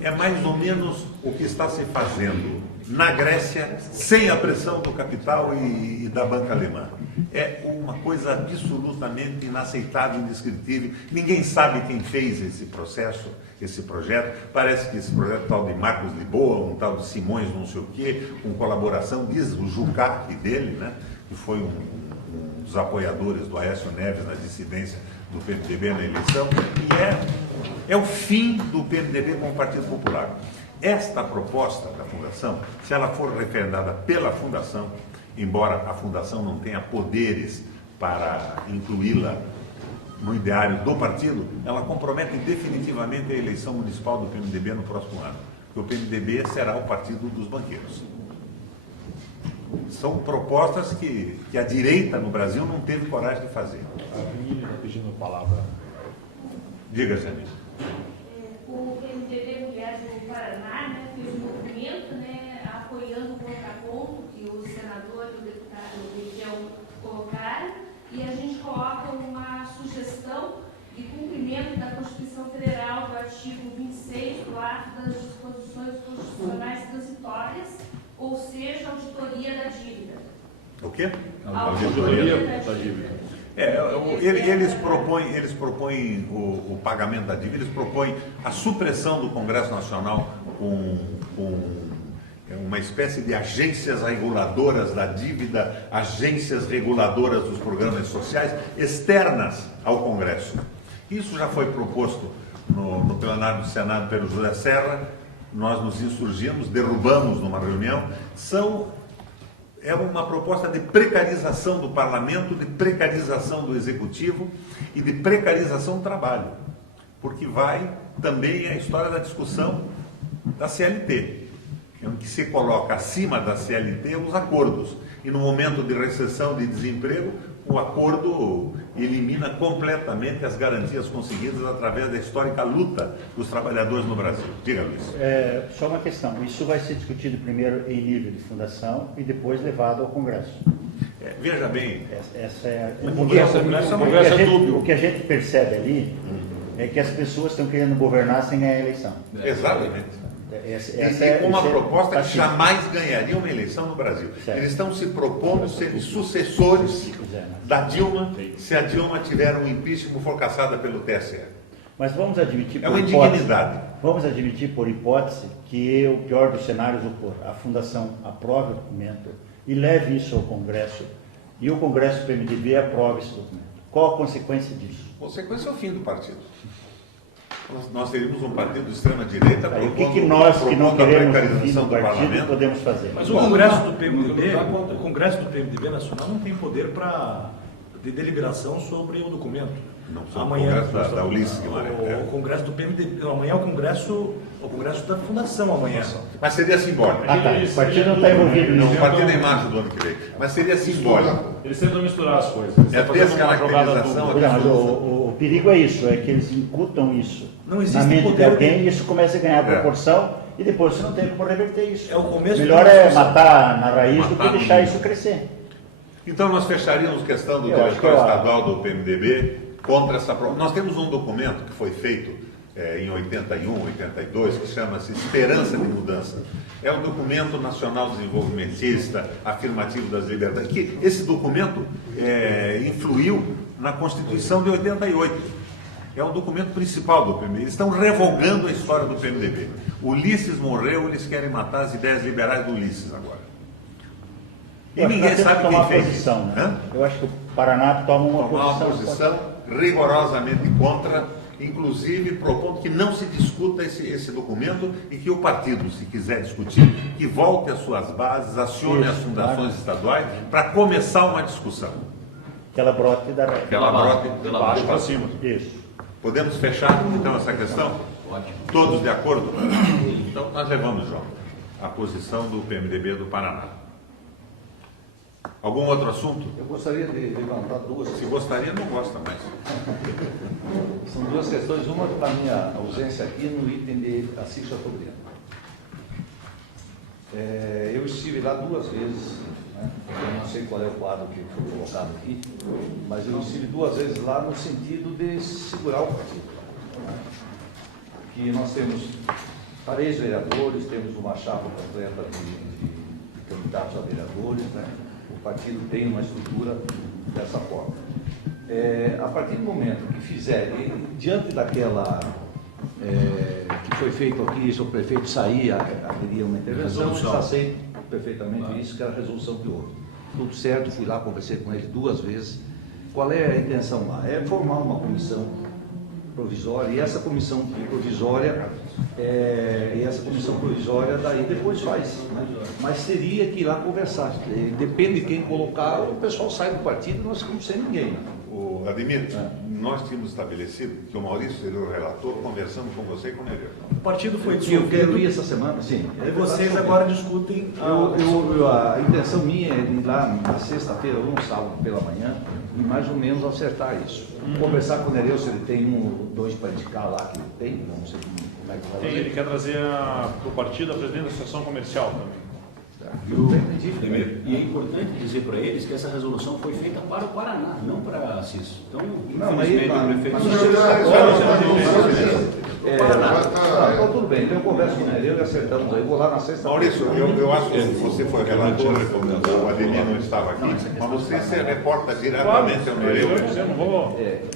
é mais ou menos o que está se fazendo na Grécia, sem a pressão do capital e da banca alemã. É uma coisa absolutamente inaceitável, indescritível. Ninguém sabe quem fez esse processo, esse projeto. Parece que esse projeto tal de Marcos Lisboa, um tal de Simões não sei o quê, com colaboração, diz o Jucac dele, né, que foi um dos apoiadores do Aécio Neves na dissidência do PMDB na eleição, e é o fim do PMDB como Partido Popular. Esta proposta da Fundação, se ela for referendada pela Fundação, embora a Fundação não tenha poderes para incluí-la no ideário do partido, ela compromete definitivamente a eleição municipal do PMDB no próximo ano, porque o PMDB será o partido dos banqueiros. São propostas que a direita no Brasil não teve coragem de fazer. A Vini está pedindo a palavra. Diga, Janine. O PMDB Mulheres do Paraná, né, fez um movimento, né, apoiando o contraponto que o senador e o deputado Miguel colocaram, e a gente coloca uma sugestão de cumprimento da Constituição Federal do artigo 26 do ato das disposições constitucionais transitórias, ou seja, auditoria da dívida. O quê? Auditoria da dívida. Eles propõem o pagamento da dívida, eles propõem a supressão do Congresso Nacional com uma espécie de agências reguladoras da dívida, agências reguladoras dos programas sociais externas ao Congresso. Isso já foi proposto no plenário do Senado pelo José Serra, nós nos insurgimos, derrubamos numa reunião. É uma proposta de precarização do parlamento, de precarização do executivo e de precarização do trabalho, porque vai também a história da discussão da CLT, em que se coloca acima da CLT os acordos, e no momento de recessão, de desemprego, o acordo elimina completamente as garantias conseguidas através da histórica luta dos trabalhadores no Brasil. Diga, Luiz. Só uma questão, isso vai ser discutido primeiro em nível de fundação e depois levado ao Congresso. Veja bem... O que a gente percebe ali é que as pessoas estão querendo governar sem ganhar a eleição. Exatamente. E uma proposta que jamais ganharia uma eleição no Brasil. Certo. Eles estão se propondo serem sucessores da Dilma, se a Dilma tiver um impeachment for cassada pelo TSE. Mas vamos admitir por hipótese, indignidade. Vamos admitir por hipótese que o pior dos cenários ocorra. A Fundação aprove o documento e leve isso ao Congresso e o Congresso do PMDB aprove esse documento. Qual a consequência disso? A consequência é o fim do partido. Nós teríamos um partido de extrema-direita o que nós que não queremos o fim do partido podemos fazer? Mas o Congresso do PMDB Nacional não tem poder de deliberação sobre o documento. Não, amanhã, o Congresso da Ulisses Guimarães. O Congresso do PMDB, amanhã é o Congresso da Fundação amanhã. Mas seria simbólico. O partido não está envolvido nisso. O partido é em março do ano que vem. Mas seria simbólico. Eles tentam misturar as coisas. É ter essa caracterização. Mas o perigo é isso, é que eles incutam isso na mente de alguém e isso começa a ganhar proporção e depois você não tem como reverter isso. É o começo. Melhor é matar na raiz do que deixar isso crescer. Então nós fecharíamos questão do diretório estadual do PMDB contra essa proposta. Nós temos um documento que foi feito em 81, 82, que chama-se Esperança de Mudança. É o documento nacional desenvolvimentista, afirmativo das liberdades, que esse documento influiu na Constituição de 88. É um documento principal do PMDB. Eles estão revogando a história do PMDB. Ulisses morreu, eles querem matar as ideias liberais do Ulisses agora. E ninguém sabe quem fez posição, isso. Né? Eu acho que o Paraná toma uma posição rigorosamente contra, inclusive propondo que não se discuta esse documento e que o partido, se quiser discutir, que volte às suas bases, acione as fundações estaduais para começar uma discussão. Que ela brote da raiz. Que ela brote de baixo para cima. Isso. Podemos fechar, então, essa questão? Ótimo. Todos de acordo? Então, nós levamos, João, a posição do PMDB do Paraná. Algum outro assunto? Eu gostaria de levantar duas. Se gostaria, não gosta mais. São duas questões. Uma da minha ausência aqui no item de Assis Chateaubriand. Eu estive lá duas vezes, né? Eu não sei qual é o quadro que foi colocado aqui, mas eu estive duas vezes lá no sentido de segurar o partido. Que nós temos 3 vereadores, temos uma chapa completa de candidatos a vereadores, né? O partido tem uma estrutura dessa forma. A partir do momento que fizerem, diante daquela que foi feito aqui, se o prefeito sair, haveria uma intervenção, eles aceitam perfeitamente isso, que era a resolução que houve. Tudo certo, fui lá, conversei com ele 2 vezes. Qual é a intenção lá? É formar uma comissão provisória, e essa comissão provisória, daí depois faz, né? Mas teria que ir lá conversar. Depende de quem colocar, o pessoal sai do partido e nós ficamos sem ninguém. Ademir, nós tínhamos estabelecido que o Maurício seria o relator, conversando com você e com o Nereu. partido foi Eu dissolvido. quero ir essa semana, sim. E vocês agora discutem A intenção minha é ir lá na sexta-feira ou no sábado pela manhã e mais ou menos acertar isso. Conversar com o Nereu se ele tem um ou dois para indicar lá que ele tem, não sei como é que vai fazer. Ele quer trazer para o partido a presidente da Associação Comercial também. E é importante dizer para eles que essa resolução foi feita para o Paraná, não para Assis. Então, infelizmente, o prefeito... Então, tudo bem, então eu converso com o Nereu e acertamos aí. Eu vou lá na sexta-feira. Maurício, eu acho que você foi relator, o Ademir não estava aqui, mas você se reporta diretamente ao Nereu.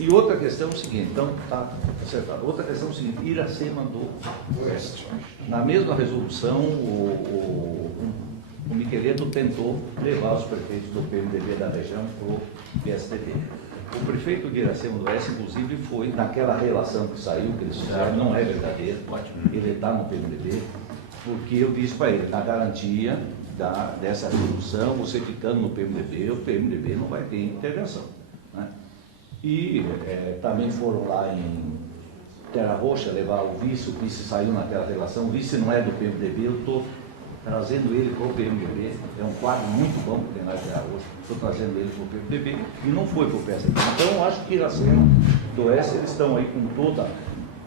E outra questão é o seguinte, então, tá acertado. Outra questão é o seguinte, Iracema do Oeste. Na mesma resolução, o Miqueleto tentou levar os prefeitos do PMDB da região para o PSDB. O prefeito de Iracema do Oeste, inclusive, foi naquela relação que saiu, que eles fizeram, não é verdadeiro, ele está no PMDB, porque eu disse para ele, na garantia dessa resolução, você ficando no PMDB, o PMDB não vai ter intervenção. Né? E também foram lá em Terra Roxa levar o vice saiu naquela relação, o vice não é do PMDB, eu estou trazendo ele para o PMDB, é um quadro muito bom que tem lá em Terra Roxa, estou trazendo ele para o PMDB e não foi para o PSDB. Então, eu acho que Iracema do Oeste, eles estão aí com toda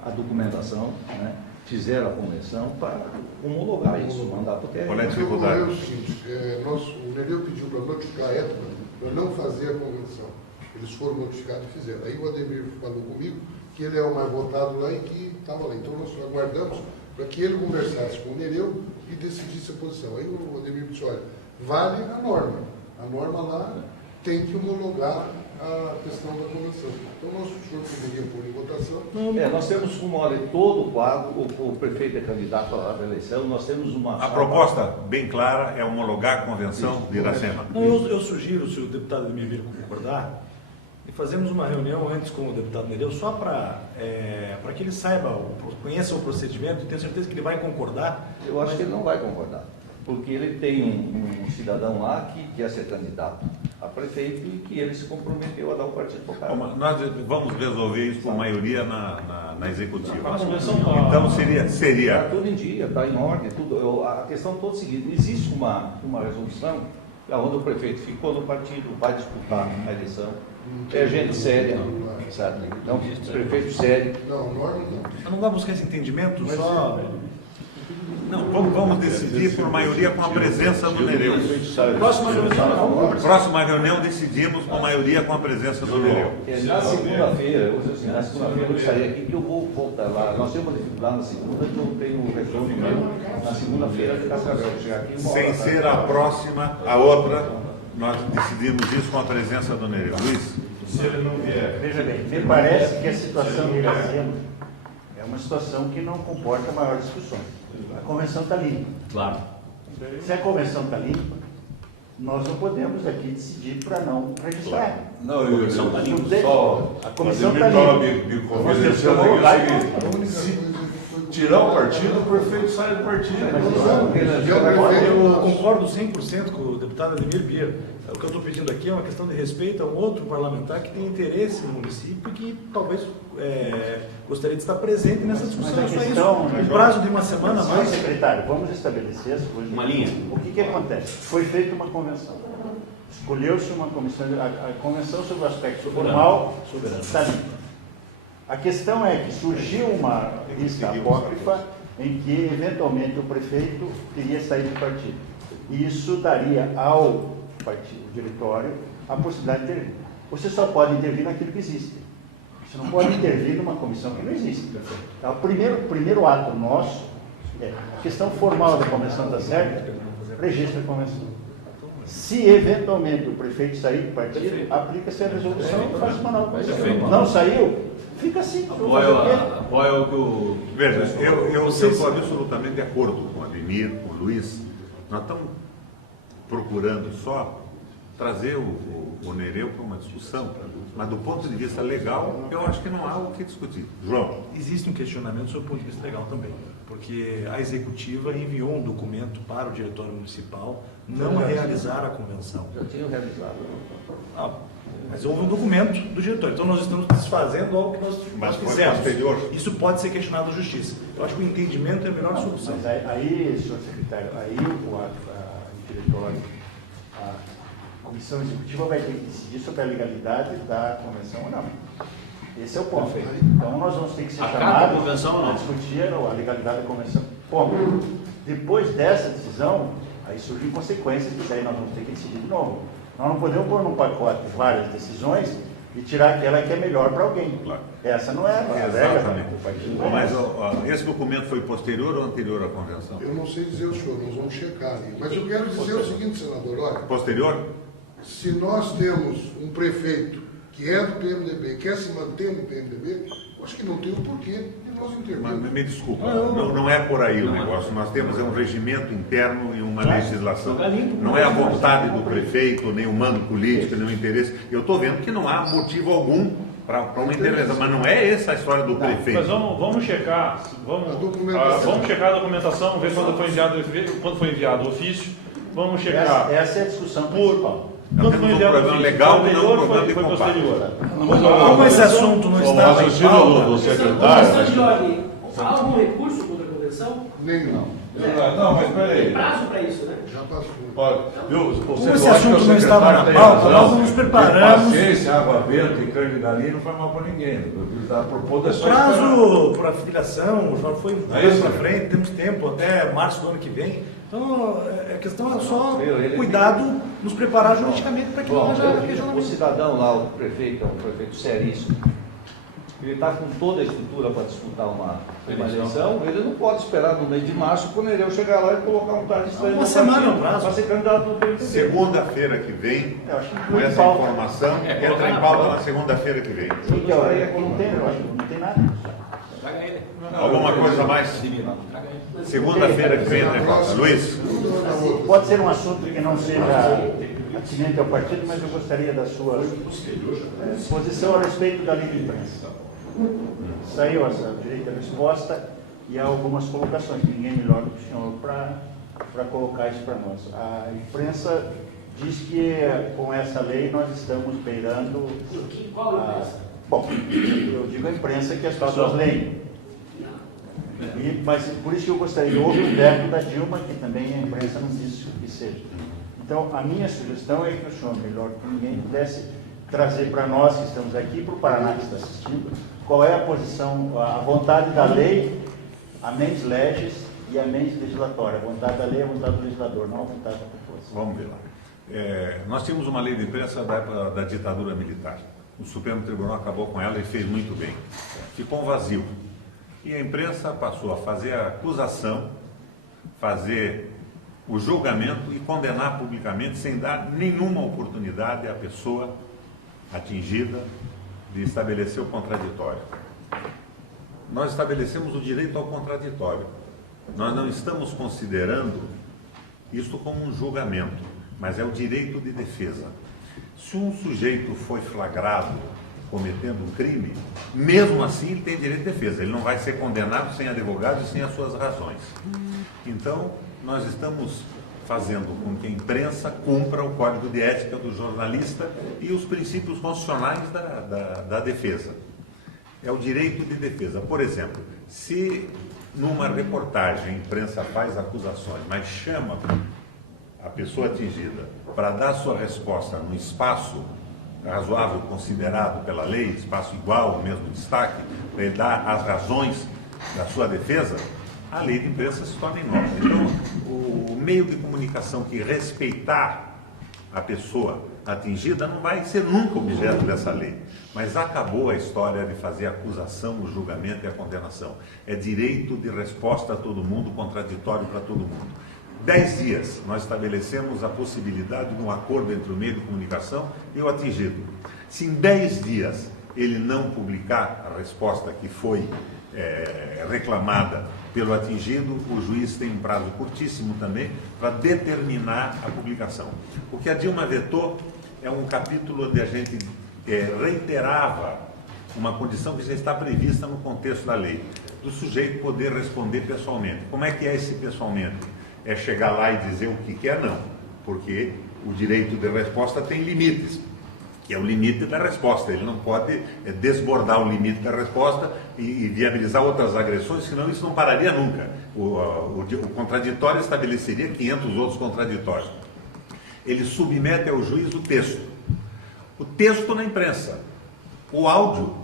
a documentação, né? Fizeram a convenção para homologar isso, mandar para o TRE. Qual é a dificuldade? O seguinte, o Nereu pediu para notificar a ETMA para não fazer a convenção. Eles foram notificados e fizeram. Aí o Ademir falou comigo que ele é o mais votado lá e que estava lá. Então, nós aguardamos para que ele conversasse com o Nereu e decidisse a posição. Aí o Ademir disse, olha, vale a norma. A norma lá tem que homologar a questão da convenção. Então, o senhor poderia pôr em votação. Nós temos como olha, todo o quadro, o prefeito é candidato à eleição, nós temos uma... A proposta bem clara é homologar a convenção de Iracema. Não, eu sugiro, se o deputado Ademir vir concordar, e fazemos uma reunião antes com o deputado Nereu, só para que ele saiba, conheça o procedimento e tenha certeza que ele vai concordar. Eu acho que ele não vai concordar, porque ele tem um cidadão lá que quer ser candidato a prefeito e que ele se comprometeu a dar o partido para o cara. Nós vamos resolver isso por maioria na executiva. Então seria... Está tudo em dia, está em ordem, tudo. A questão toda é a seguinte, existe uma resolução onde o prefeito ficou no partido, vai disputar a eleição. É gente séria, sabe? Então, prefeito sério. Não, norma não. Mas não dá para buscar esse entendimento? Só... Não, vamos decidir por maioria com a presença do Nereu. Próxima reunião decidimos com maioria com a presença do Nereu. Na segunda-feira, eu estarei aqui que eu vou voltar lá. Nós temos uma dificuldade na segunda que eu tenho um retorno meu. Na segunda-feira, ficar chegar aqui. Sem ser a próxima, a outra, nós decidimos isso com a presença do Nereu. Luiz? Se ele não vier. Veja bem, me parece que a situação de Iracema é uma situação que não comporta maiores discussões. A convenção está limpa. Claro. Se a convenção está limpa, nós não podemos aqui decidir para não registrar. Não, eu só a comissão está limpa. Nós temos que homologar se tirar o partido, o prefeito sai do partido. Eu concordo 100% com o deputado Ademir Bier. O que eu estou pedindo aqui é uma questão de respeito a um outro parlamentar que tem interesse no município e que talvez gostaria de estar presente nessa discussão. Mas a questão, um prazo de uma semana a mais. Secretário, vamos estabelecer as coisas. Uma linha. O que acontece? Foi feita uma convenção. Escolheu-se uma comissão, a convenção sobre o aspecto formal está limpa. A questão é que surgiu uma lista apócrifa em que, eventualmente, o prefeito teria saído do partido. E isso daria ao partido, diretório, a possibilidade de intervir. Você só pode intervir naquilo que existe. Você não pode intervir numa comissão que não existe. Então, o primeiro ato nosso é a questão formal da convenção está certa, registra a convenção. Se eventualmente o prefeito sair do partido, aplica-se a resolução e faz uma nova convenção. Não saiu, fica assim. Apoia o que o... Veja, eu estou absolutamente de acordo com o Ademir, com o Luiz. Nós estamos procurando só trazer o Nereu para uma discussão, mas do ponto de vista legal, eu acho que não há o que discutir. João? Existe um questionamento sobre o ponto de vista legal também. porque a executiva enviou um documento para o diretório municipal não realizar a convenção. Já tinham realizado. Mas houve um documento do diretório. Então nós estamos desfazendo algo que nós fizemos. Isso pode ser questionado à justiça. Eu acho que o entendimento é a melhor solução. Mas aí, senhor secretário, aí o diretório, a comissão executiva vai ter que decidir sobre a legalidade da convenção ou não. Esse é o ponto. Então nós vamos ter que ser chamados a discutir a legalidade da convenção. Como? Depois dessa decisão, aí surgem consequências que daí nós vamos ter que decidir de novo. Nós não podemos pôr num pacote várias decisões e tirar aquela que é melhor para alguém. Claro. Essa não é a Exatamente. regra. Mas esse documento foi posterior ou anterior à convenção? Eu não sei dizer o senhor, nós vamos checar ali. Mas eu quero dizer o seguinte, senador, olha... Posterior? Se nós temos um prefeito que é do PMDB, quer se manter no PMDB, eu acho que não tem o porquê de nós intervirmos. Mas me desculpa, não é por aí o negócio. Nós temos um regimento interno e uma legislação. Não é a vontade do prefeito, nem o mando político, nem o interesse. Eu estou vendo que não há motivo algum para uma intervenção, mas não é essa a história do prefeito. Mas vamos checar, vamos checar a documentação, ver quando foi enviado o ofício. Vamos checar. Essa é a discussão principal. Quando foi enviado o ofício? Legal, foi anterior não, ou foi posterior? Como esse assunto não estava em pauta... do secretário... Há algum recurso contra a convenção? Nenhum. Não, mas peraí. Tem prazo para isso, né? Já passou. Como esse assunto não estava na pauta, nós nos preparamos... Paciência, água benta e carne de galinha não faz mal para ninguém. O prazo para a filiação já foi mais para frente, temos tempo até março do ano que vem. Então, a questão é só cuidado, nos preparar juridicamente para que não haja O questionamento. cidadão lá, o prefeito, é um prefeito seríssimo. Ele está com toda a estrutura para disputar uma eleição, ele não pode esperar no mês de março, quando ele chegar lá e colocar um tarde estranho Uma semana no prazo. para ser candidato no PMDB. Segunda-feira que vem, com essa informação, entra em pauta na segunda-feira que vem. Que hora é que não tem, eu acho que não tem nada. Alguma coisa a mais? Segunda-feira que vem entra em pauta. Luiz? Pode ser um assunto que não seja atinente ao partido, mas eu gostaria da sua posição a respeito da lei de imprensa. Saiu essa direito à resposta e há algumas colocações, que ninguém melhor do que o senhor para colocar isso para nós. A imprensa diz que com essa lei nós estamos beirando... Qual imprensa? Bom, eu digo a imprensa que as pessoas leem. Mas por isso que eu gostaria, houve um veto da Dilma, que também a imprensa não disse que seja. Então, a minha sugestão é que o senhor, melhor que ninguém, pudesse trazer para nós que estamos aqui, para o Paraná que está assistindo, qual é a posição, a vontade da lei, a mens legis e a mens legislatória. A vontade da lei é a vontade do legislador, não a vontade da população. Vamos ver lá. Nós tínhamos uma lei de imprensa da época da ditadura militar. O Supremo Tribunal acabou com ela e fez muito bem. Ficou um vazio. E a imprensa passou a fazer a acusação, fazer o julgamento e condenar publicamente sem dar nenhuma oportunidade à pessoa atingida de estabelecer o contraditório. Nós estabelecemos o direito ao contraditório. Nós não estamos considerando isso como um julgamento, mas é o direito de defesa. Se um sujeito foi flagrado cometendo um crime, mesmo assim ele tem direito de defesa. Ele não vai ser condenado sem advogado e sem as suas razões. Então, nós estamos fazendo com que a imprensa cumpra o código de ética do jornalista e os princípios constitucionais da defesa. É o direito de defesa. Por exemplo, se numa reportagem a imprensa faz acusações, mas chama a pessoa atingida para dar sua resposta no espaço razoável considerado pela lei, espaço igual, o mesmo destaque, para ele dar as razões da sua defesa, a lei de imprensa se torna inócua. Então, o meio de comunicação que respeitar a pessoa atingida não vai ser nunca objeto dessa lei. Mas acabou a história de fazer a acusação, o julgamento e a condenação. É direito de resposta a todo mundo, contraditório para todo mundo. 10 dias, nós estabelecemos a possibilidade de um acordo entre o meio de comunicação e o atingido. Se em 10 dias ele não publicar a resposta que foi reclamada pelo atingido, o juiz tem um prazo curtíssimo também para determinar a publicação. O que a Dilma vetou é um capítulo onde a gente reiterava uma condição que já está prevista no contexto da lei. do sujeito poder responder pessoalmente. Como é que é esse pessoalmente? É chegar lá e dizer o que quer? Não, porque o direito de resposta tem limites, que é o limite da resposta. Ele não pode desbordar o limite da resposta e viabilizar outras agressões, senão isso não pararia nunca. O contraditório estabeleceria 500 outros contraditórios. Ele submete ao juiz o texto na imprensa, o áudio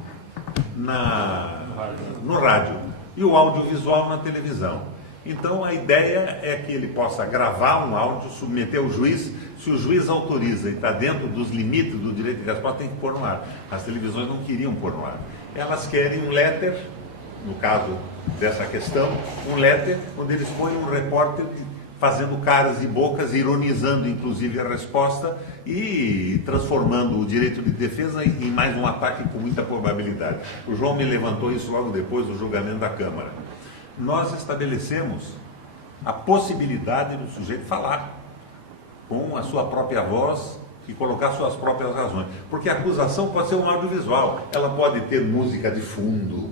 no rádio e o audiovisual na televisão. Então a ideia é que ele possa gravar um áudio, submeter ao juiz. Se o juiz autoriza e está dentro dos limites do direito de resposta, tem que pôr no ar. As televisões não queriam pôr no ar. Elas querem um letter, no caso dessa questão, um letter onde eles põem um repórter fazendo caras e bocas, ironizando inclusive a resposta e transformando o direito de defesa em mais um ataque com muita probabilidade. O João me levantou isso logo depois do julgamento da Câmara. Nós estabelecemos a possibilidade do sujeito falar com a sua própria voz e colocar suas próprias razões. Porque a acusação pode ser um audiovisual, ela pode ter música de fundo,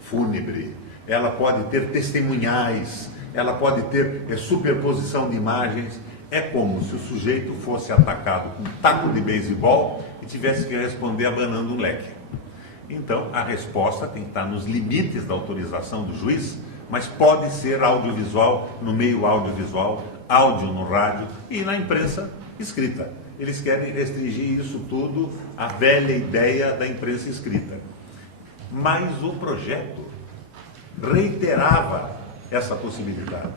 fúnebre, ela pode ter testemunhais, ela pode ter superposição de imagens. É como se o sujeito fosse atacado com um taco de beisebol e tivesse que responder abanando um leque. Então, a resposta tem que estar nos limites da autorização do juiz, mas pode ser audiovisual, no meio audiovisual, áudio no rádio e na imprensa escrita. Eles querem restringir isso tudo à velha ideia da imprensa escrita. Mas o projeto reiterava essa possibilidade.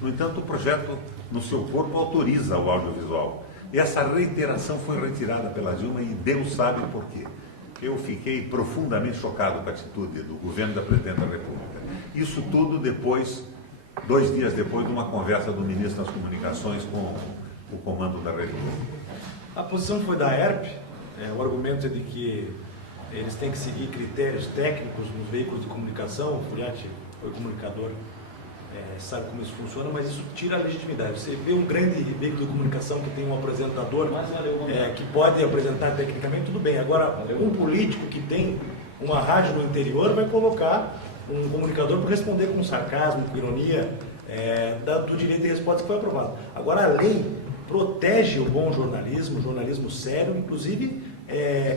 No entanto, o projeto, no seu corpo, autoriza o audiovisual. E essa reiteração foi retirada pela Dilma e Deus sabe por quê. Eu fiquei profundamente chocado com a atitude do governo da Presidente da República. Isso tudo depois, 2 dias depois de uma conversa do ministro das Comunicações com o comando da Rede Globo. A posição foi da ERP, o argumento é de que eles têm que seguir critérios técnicos nos veículos de comunicação. O Furiati foi comunicador, sabe como isso funciona, mas isso tira a legitimidade. Você vê um grande veículo de comunicação que tem um apresentador que pode apresentar tecnicamente, tudo bem. Agora, um político que tem uma rádio no interior vai colocar um comunicador para responder com sarcasmo, com ironia, do direito de resposta que foi aprovado. Agora, a lei protege o bom jornalismo, o jornalismo sério, inclusive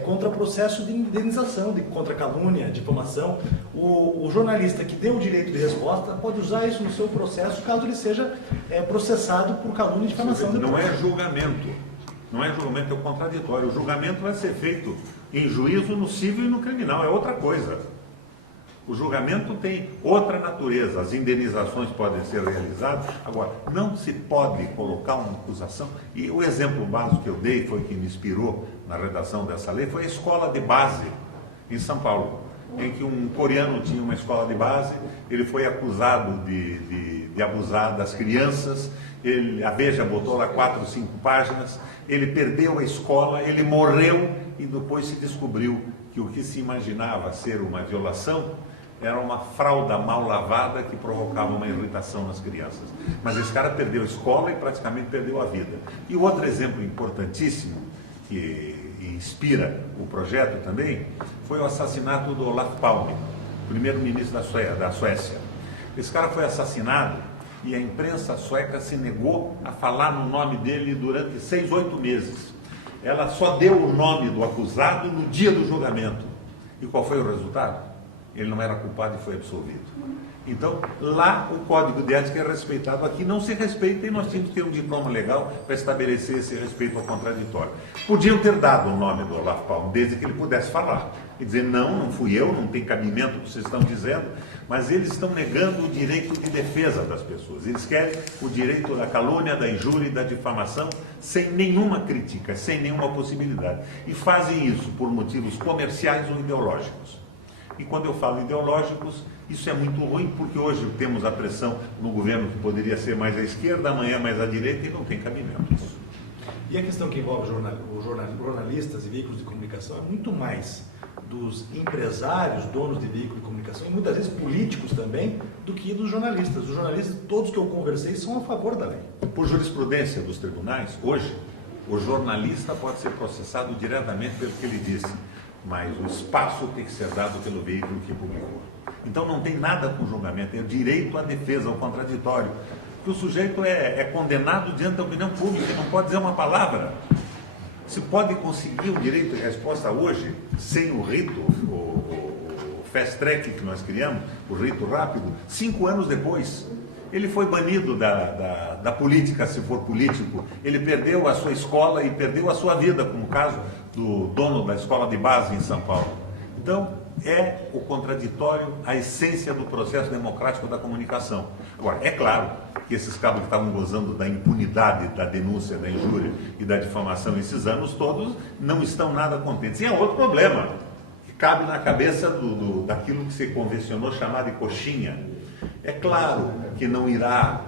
contra processo de indenização, contra calúnia, difamação. O jornalista que deu o direito de resposta pode usar isso no seu processo, caso ele seja processado por calúnia e difamação. Não é julgamento. Não é julgamento, é o contraditório. O julgamento vai ser feito em juízo no civil e no criminal, é outra coisa. O julgamento tem outra natureza, as indenizações podem ser realizadas. Agora, não se pode colocar uma acusação, e o exemplo básico que eu dei, foi que me inspirou na redação dessa lei, foi a escola de base em São Paulo, em que um coreano tinha uma escola de base, ele foi acusado de abusar das crianças, a Veja botou lá 4 ou 5 páginas, ele perdeu a escola, ele morreu e depois se descobriu que o que se imaginava ser uma violação era uma fralda mal lavada que provocava uma irritação nas crianças. Mas esse cara perdeu a escola e praticamente perdeu a vida. E o outro exemplo importantíssimo, que inspira o projeto também, foi o assassinato do Olof Palme, primeiro-ministro da Suécia. Esse cara foi assassinado e a imprensa sueca se negou a falar no nome dele durante 6, 8 meses. Ela só deu o nome do acusado no dia do julgamento. E qual foi o resultado? Ele não era culpado e foi absolvido. Então, lá o Código de Ética é respeitado, aqui não se respeita e nós tínhamos que ter um diploma legal para estabelecer esse respeito ao contraditório. Podiam ter dado o nome do Olof Palme, desde que ele pudesse falar. E dizer, não fui eu, não tem cabimento o que vocês estão dizendo, mas eles estão negando o direito de defesa das pessoas. Eles querem o direito da calúnia, da injúria e da difamação sem nenhuma crítica, sem nenhuma possibilidade. E fazem isso por motivos comerciais ou ideológicos. E quando eu falo ideológicos, isso é muito ruim, porque hoje temos a pressão no governo que poderia ser mais à esquerda, amanhã mais à direita, e não tem cabimento isso. E a questão que envolve jornalistas e veículos de comunicação é muito mais dos empresários, donos de veículos de comunicação, e muitas vezes políticos também, do que dos jornalistas. Os jornalistas, todos que eu conversei, são a favor da lei. Por jurisprudência dos tribunais, hoje, o jornalista pode ser processado diretamente pelo que ele disse. mas o espaço tem que ser dado pelo veículo que publicou. Então não tem nada com julgamento, é o direito à defesa, ao contraditório. Que o sujeito é condenado diante da opinião pública, não pode dizer uma palavra. Se pode conseguir o direito de resposta hoje, sem o rito, o fast track que nós criamos, o rito rápido, 5 anos depois. Ele foi banido da política, se for político. Ele perdeu a sua escola e perdeu a sua vida, como o caso do dono da escola de base em São Paulo. Então, é o contraditório a essência do processo democrático da comunicação. Agora, é claro que esses cabos que estavam gozando da impunidade, da denúncia, da injúria e da difamação esses anos todos, não estão nada contentes. E é outro problema, que cabe na cabeça daquilo que se convencionou chamar de coxinha. É claro que não irá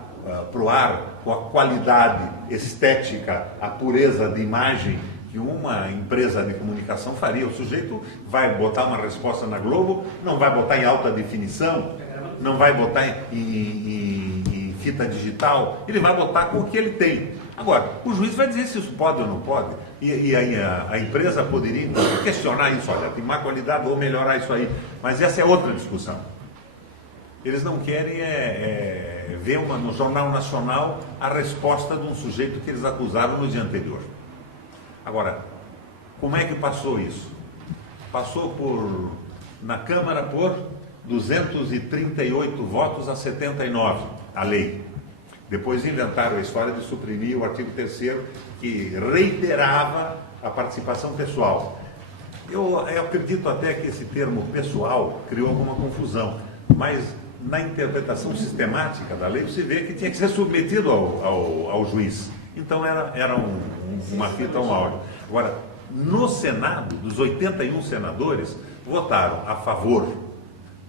pro ar com a qualidade estética, a pureza de imagem que uma empresa de comunicação faria. O sujeito vai botar uma resposta na Globo, não vai botar em alta definição, não vai botar em fita digital, ele vai botar com o que ele tem. Agora, o juiz vai dizer se isso pode ou não pode, e aí a empresa poderia então, questionar isso, olha, tem má qualidade, vou melhorar isso aí, mas essa é outra discussão. Eles não querem ver no Jornal Nacional a resposta de um sujeito que eles acusaram no dia anterior. Agora, como é que passou isso? Passou na Câmara por 238 votos a 79, a lei. Depois inventaram a história de suprimir o artigo 3º, que reiterava a participação pessoal. Eu acredito até que esse termo pessoal criou alguma confusão, mas na interpretação sistemática da lei você vê que tinha que ser submetido ao juiz. Então era uma fita, um áudio. Agora, no Senado, dos 81 senadores, votaram a favor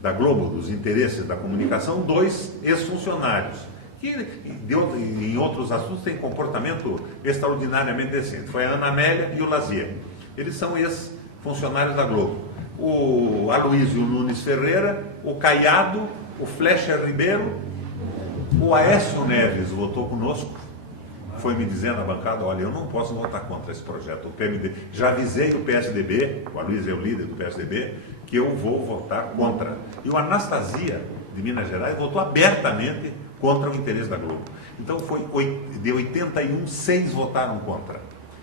da Globo, dos interesses da comunicação, 2 ex-funcionários, que em outros assuntos têm comportamento extraordinariamente decente. Foi a Ana Amélia e o Lazier. Eles são ex-funcionários da Globo. O Aloysio Nunes Ferreira, o Caiado, o Flecha Ribeiro, o Aécio Neves votou conosco, foi me dizendo na bancada, olha, eu não posso votar contra esse projeto, o PMDB. Já avisei o PSDB, o Aloysio é o líder do PSDB, que eu vou votar contra. E o Anastasia, de Minas Gerais, votou abertamente contra o interesse da Globo. Então, de 81, 6 votaram contra.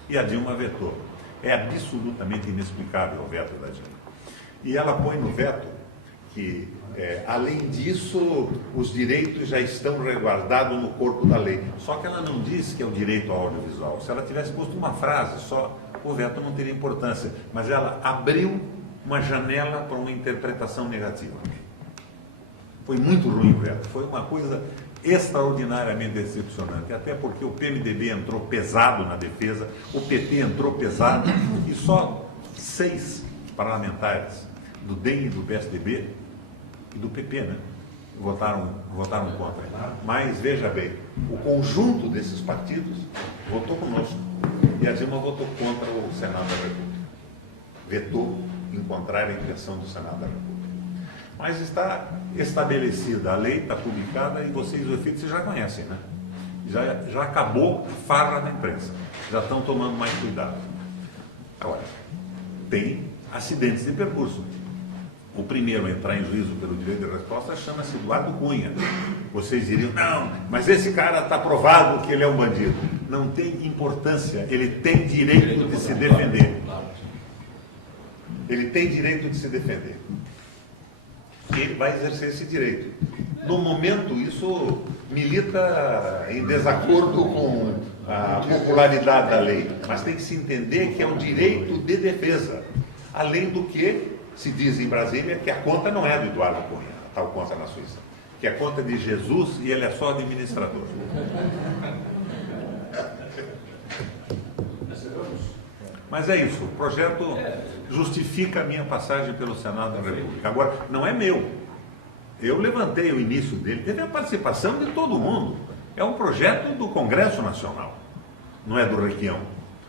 E a Dilma vetou. É absolutamente inexplicável o veto da Dilma. E ela põe no veto que, além disso, os direitos já estão resguardados no corpo da lei. Só que ela não diz que é o direito ao audiovisual. Se ela tivesse posto uma frase só, o veto não teria importância. Mas ela abriu uma janela para uma interpretação negativa. Foi muito ruim o veto. Foi uma coisa extraordinariamente decepcionante, até porque o PMDB entrou pesado na defesa, o PT entrou pesado, e só 6 parlamentares do DEM e do PSDB e do PP, né, votaram contra. Mas, veja bem, o conjunto desses partidos votou conosco, e a Dilma votou contra o Senado da República. Vetou encontrar a intenção do Senado da República. Mas está estabelecida, a lei está publicada e vocês, o efeito, vocês já conhecem, né? Já acabou a farra na imprensa, já estão tomando mais cuidado. Agora, tem acidentes de percurso. O primeiro a entrar em juízo pelo direito de resposta chama-se Eduardo Cunha. Vocês diriam, não, mas esse cara está provado que ele é um bandido. Não tem importância, ele tem direito de se defender. Ele tem direito de se defender. Ele vai exercer esse direito. No momento, isso milita em desacordo com a popularidade da lei, mas tem que se entender que é um direito de defesa. Além do que se diz em Brasília que a conta não é do Eduardo Cunha, a tal conta na Suíça, que a conta é de Jesus e ele é só administrador. Mas é isso, o projeto justifica a minha passagem pelo Senado da República. Agora, não é meu. Eu levantei o início dele, teve a participação de todo mundo. É um projeto do Congresso Nacional, não é do Requião.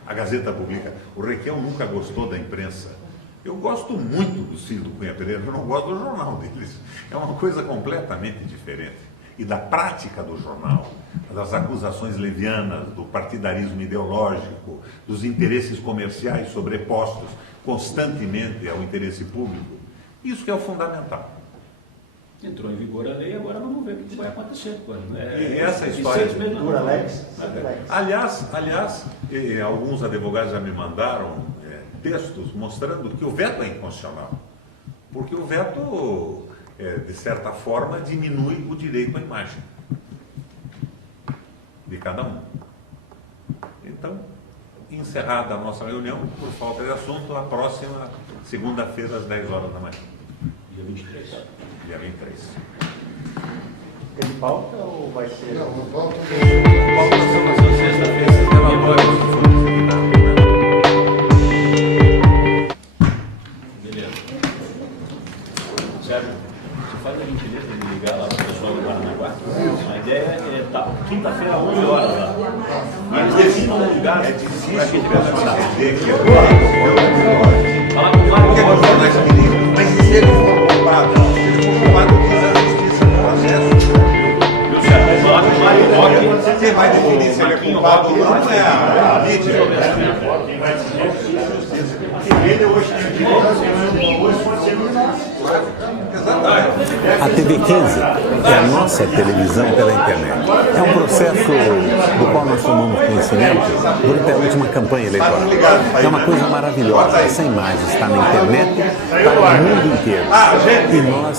A Gazeta publica. O Requião nunca gostou da imprensa. Eu gosto muito do Ciro Cunha Pereira, eu não gosto do jornal deles. É uma coisa completamente diferente. E da prática do jornal, das acusações levianas, do partidarismo ideológico, dos interesses comerciais sobrepostos. constantemente ao interesse público, isso que é o fundamental. Entrou em vigor a lei, agora vamos ver o que vai acontecer. E essa história... Aliás, Aliás, alguns advogados já me mandaram textos mostrando que o veto é inconstitucional. Porque o veto, de certa forma, diminui o direito à imagem de cada um. Então, encerrada a nossa reunião, por falta de assunto, a próxima segunda-feira, às 10 horas da manhã. Dia 23. Dia 23. tem pauta ou vai ser? Não, a pauta Pauta sexta-feira, relatórios que foram disseminados. Beleza. Sérgio, você faz a gentileza de ligar lá para o pessoal do Paranaguá? A ideia é quinta-feira, 11 horas lá. Eles terminam de ligar para aquele pessoal. Falar com o Mário Rocha. Mas se ele for culpado, diz a justiça no processo. Viu, Sérgio? Vai falar com o Mário Rocha. Quem vai definir se ele é culpado ou não é a mídia. Quem vai decidir é a justiça. Ele hoje tem direito, hoje pode ser A TV 15 é a nossa televisão pela internet. É um processo do qual nós tomamos conhecimento durante a última campanha eleitoral. É uma coisa maravilhosa. Essa imagem está na internet para o mundo inteiro. E nós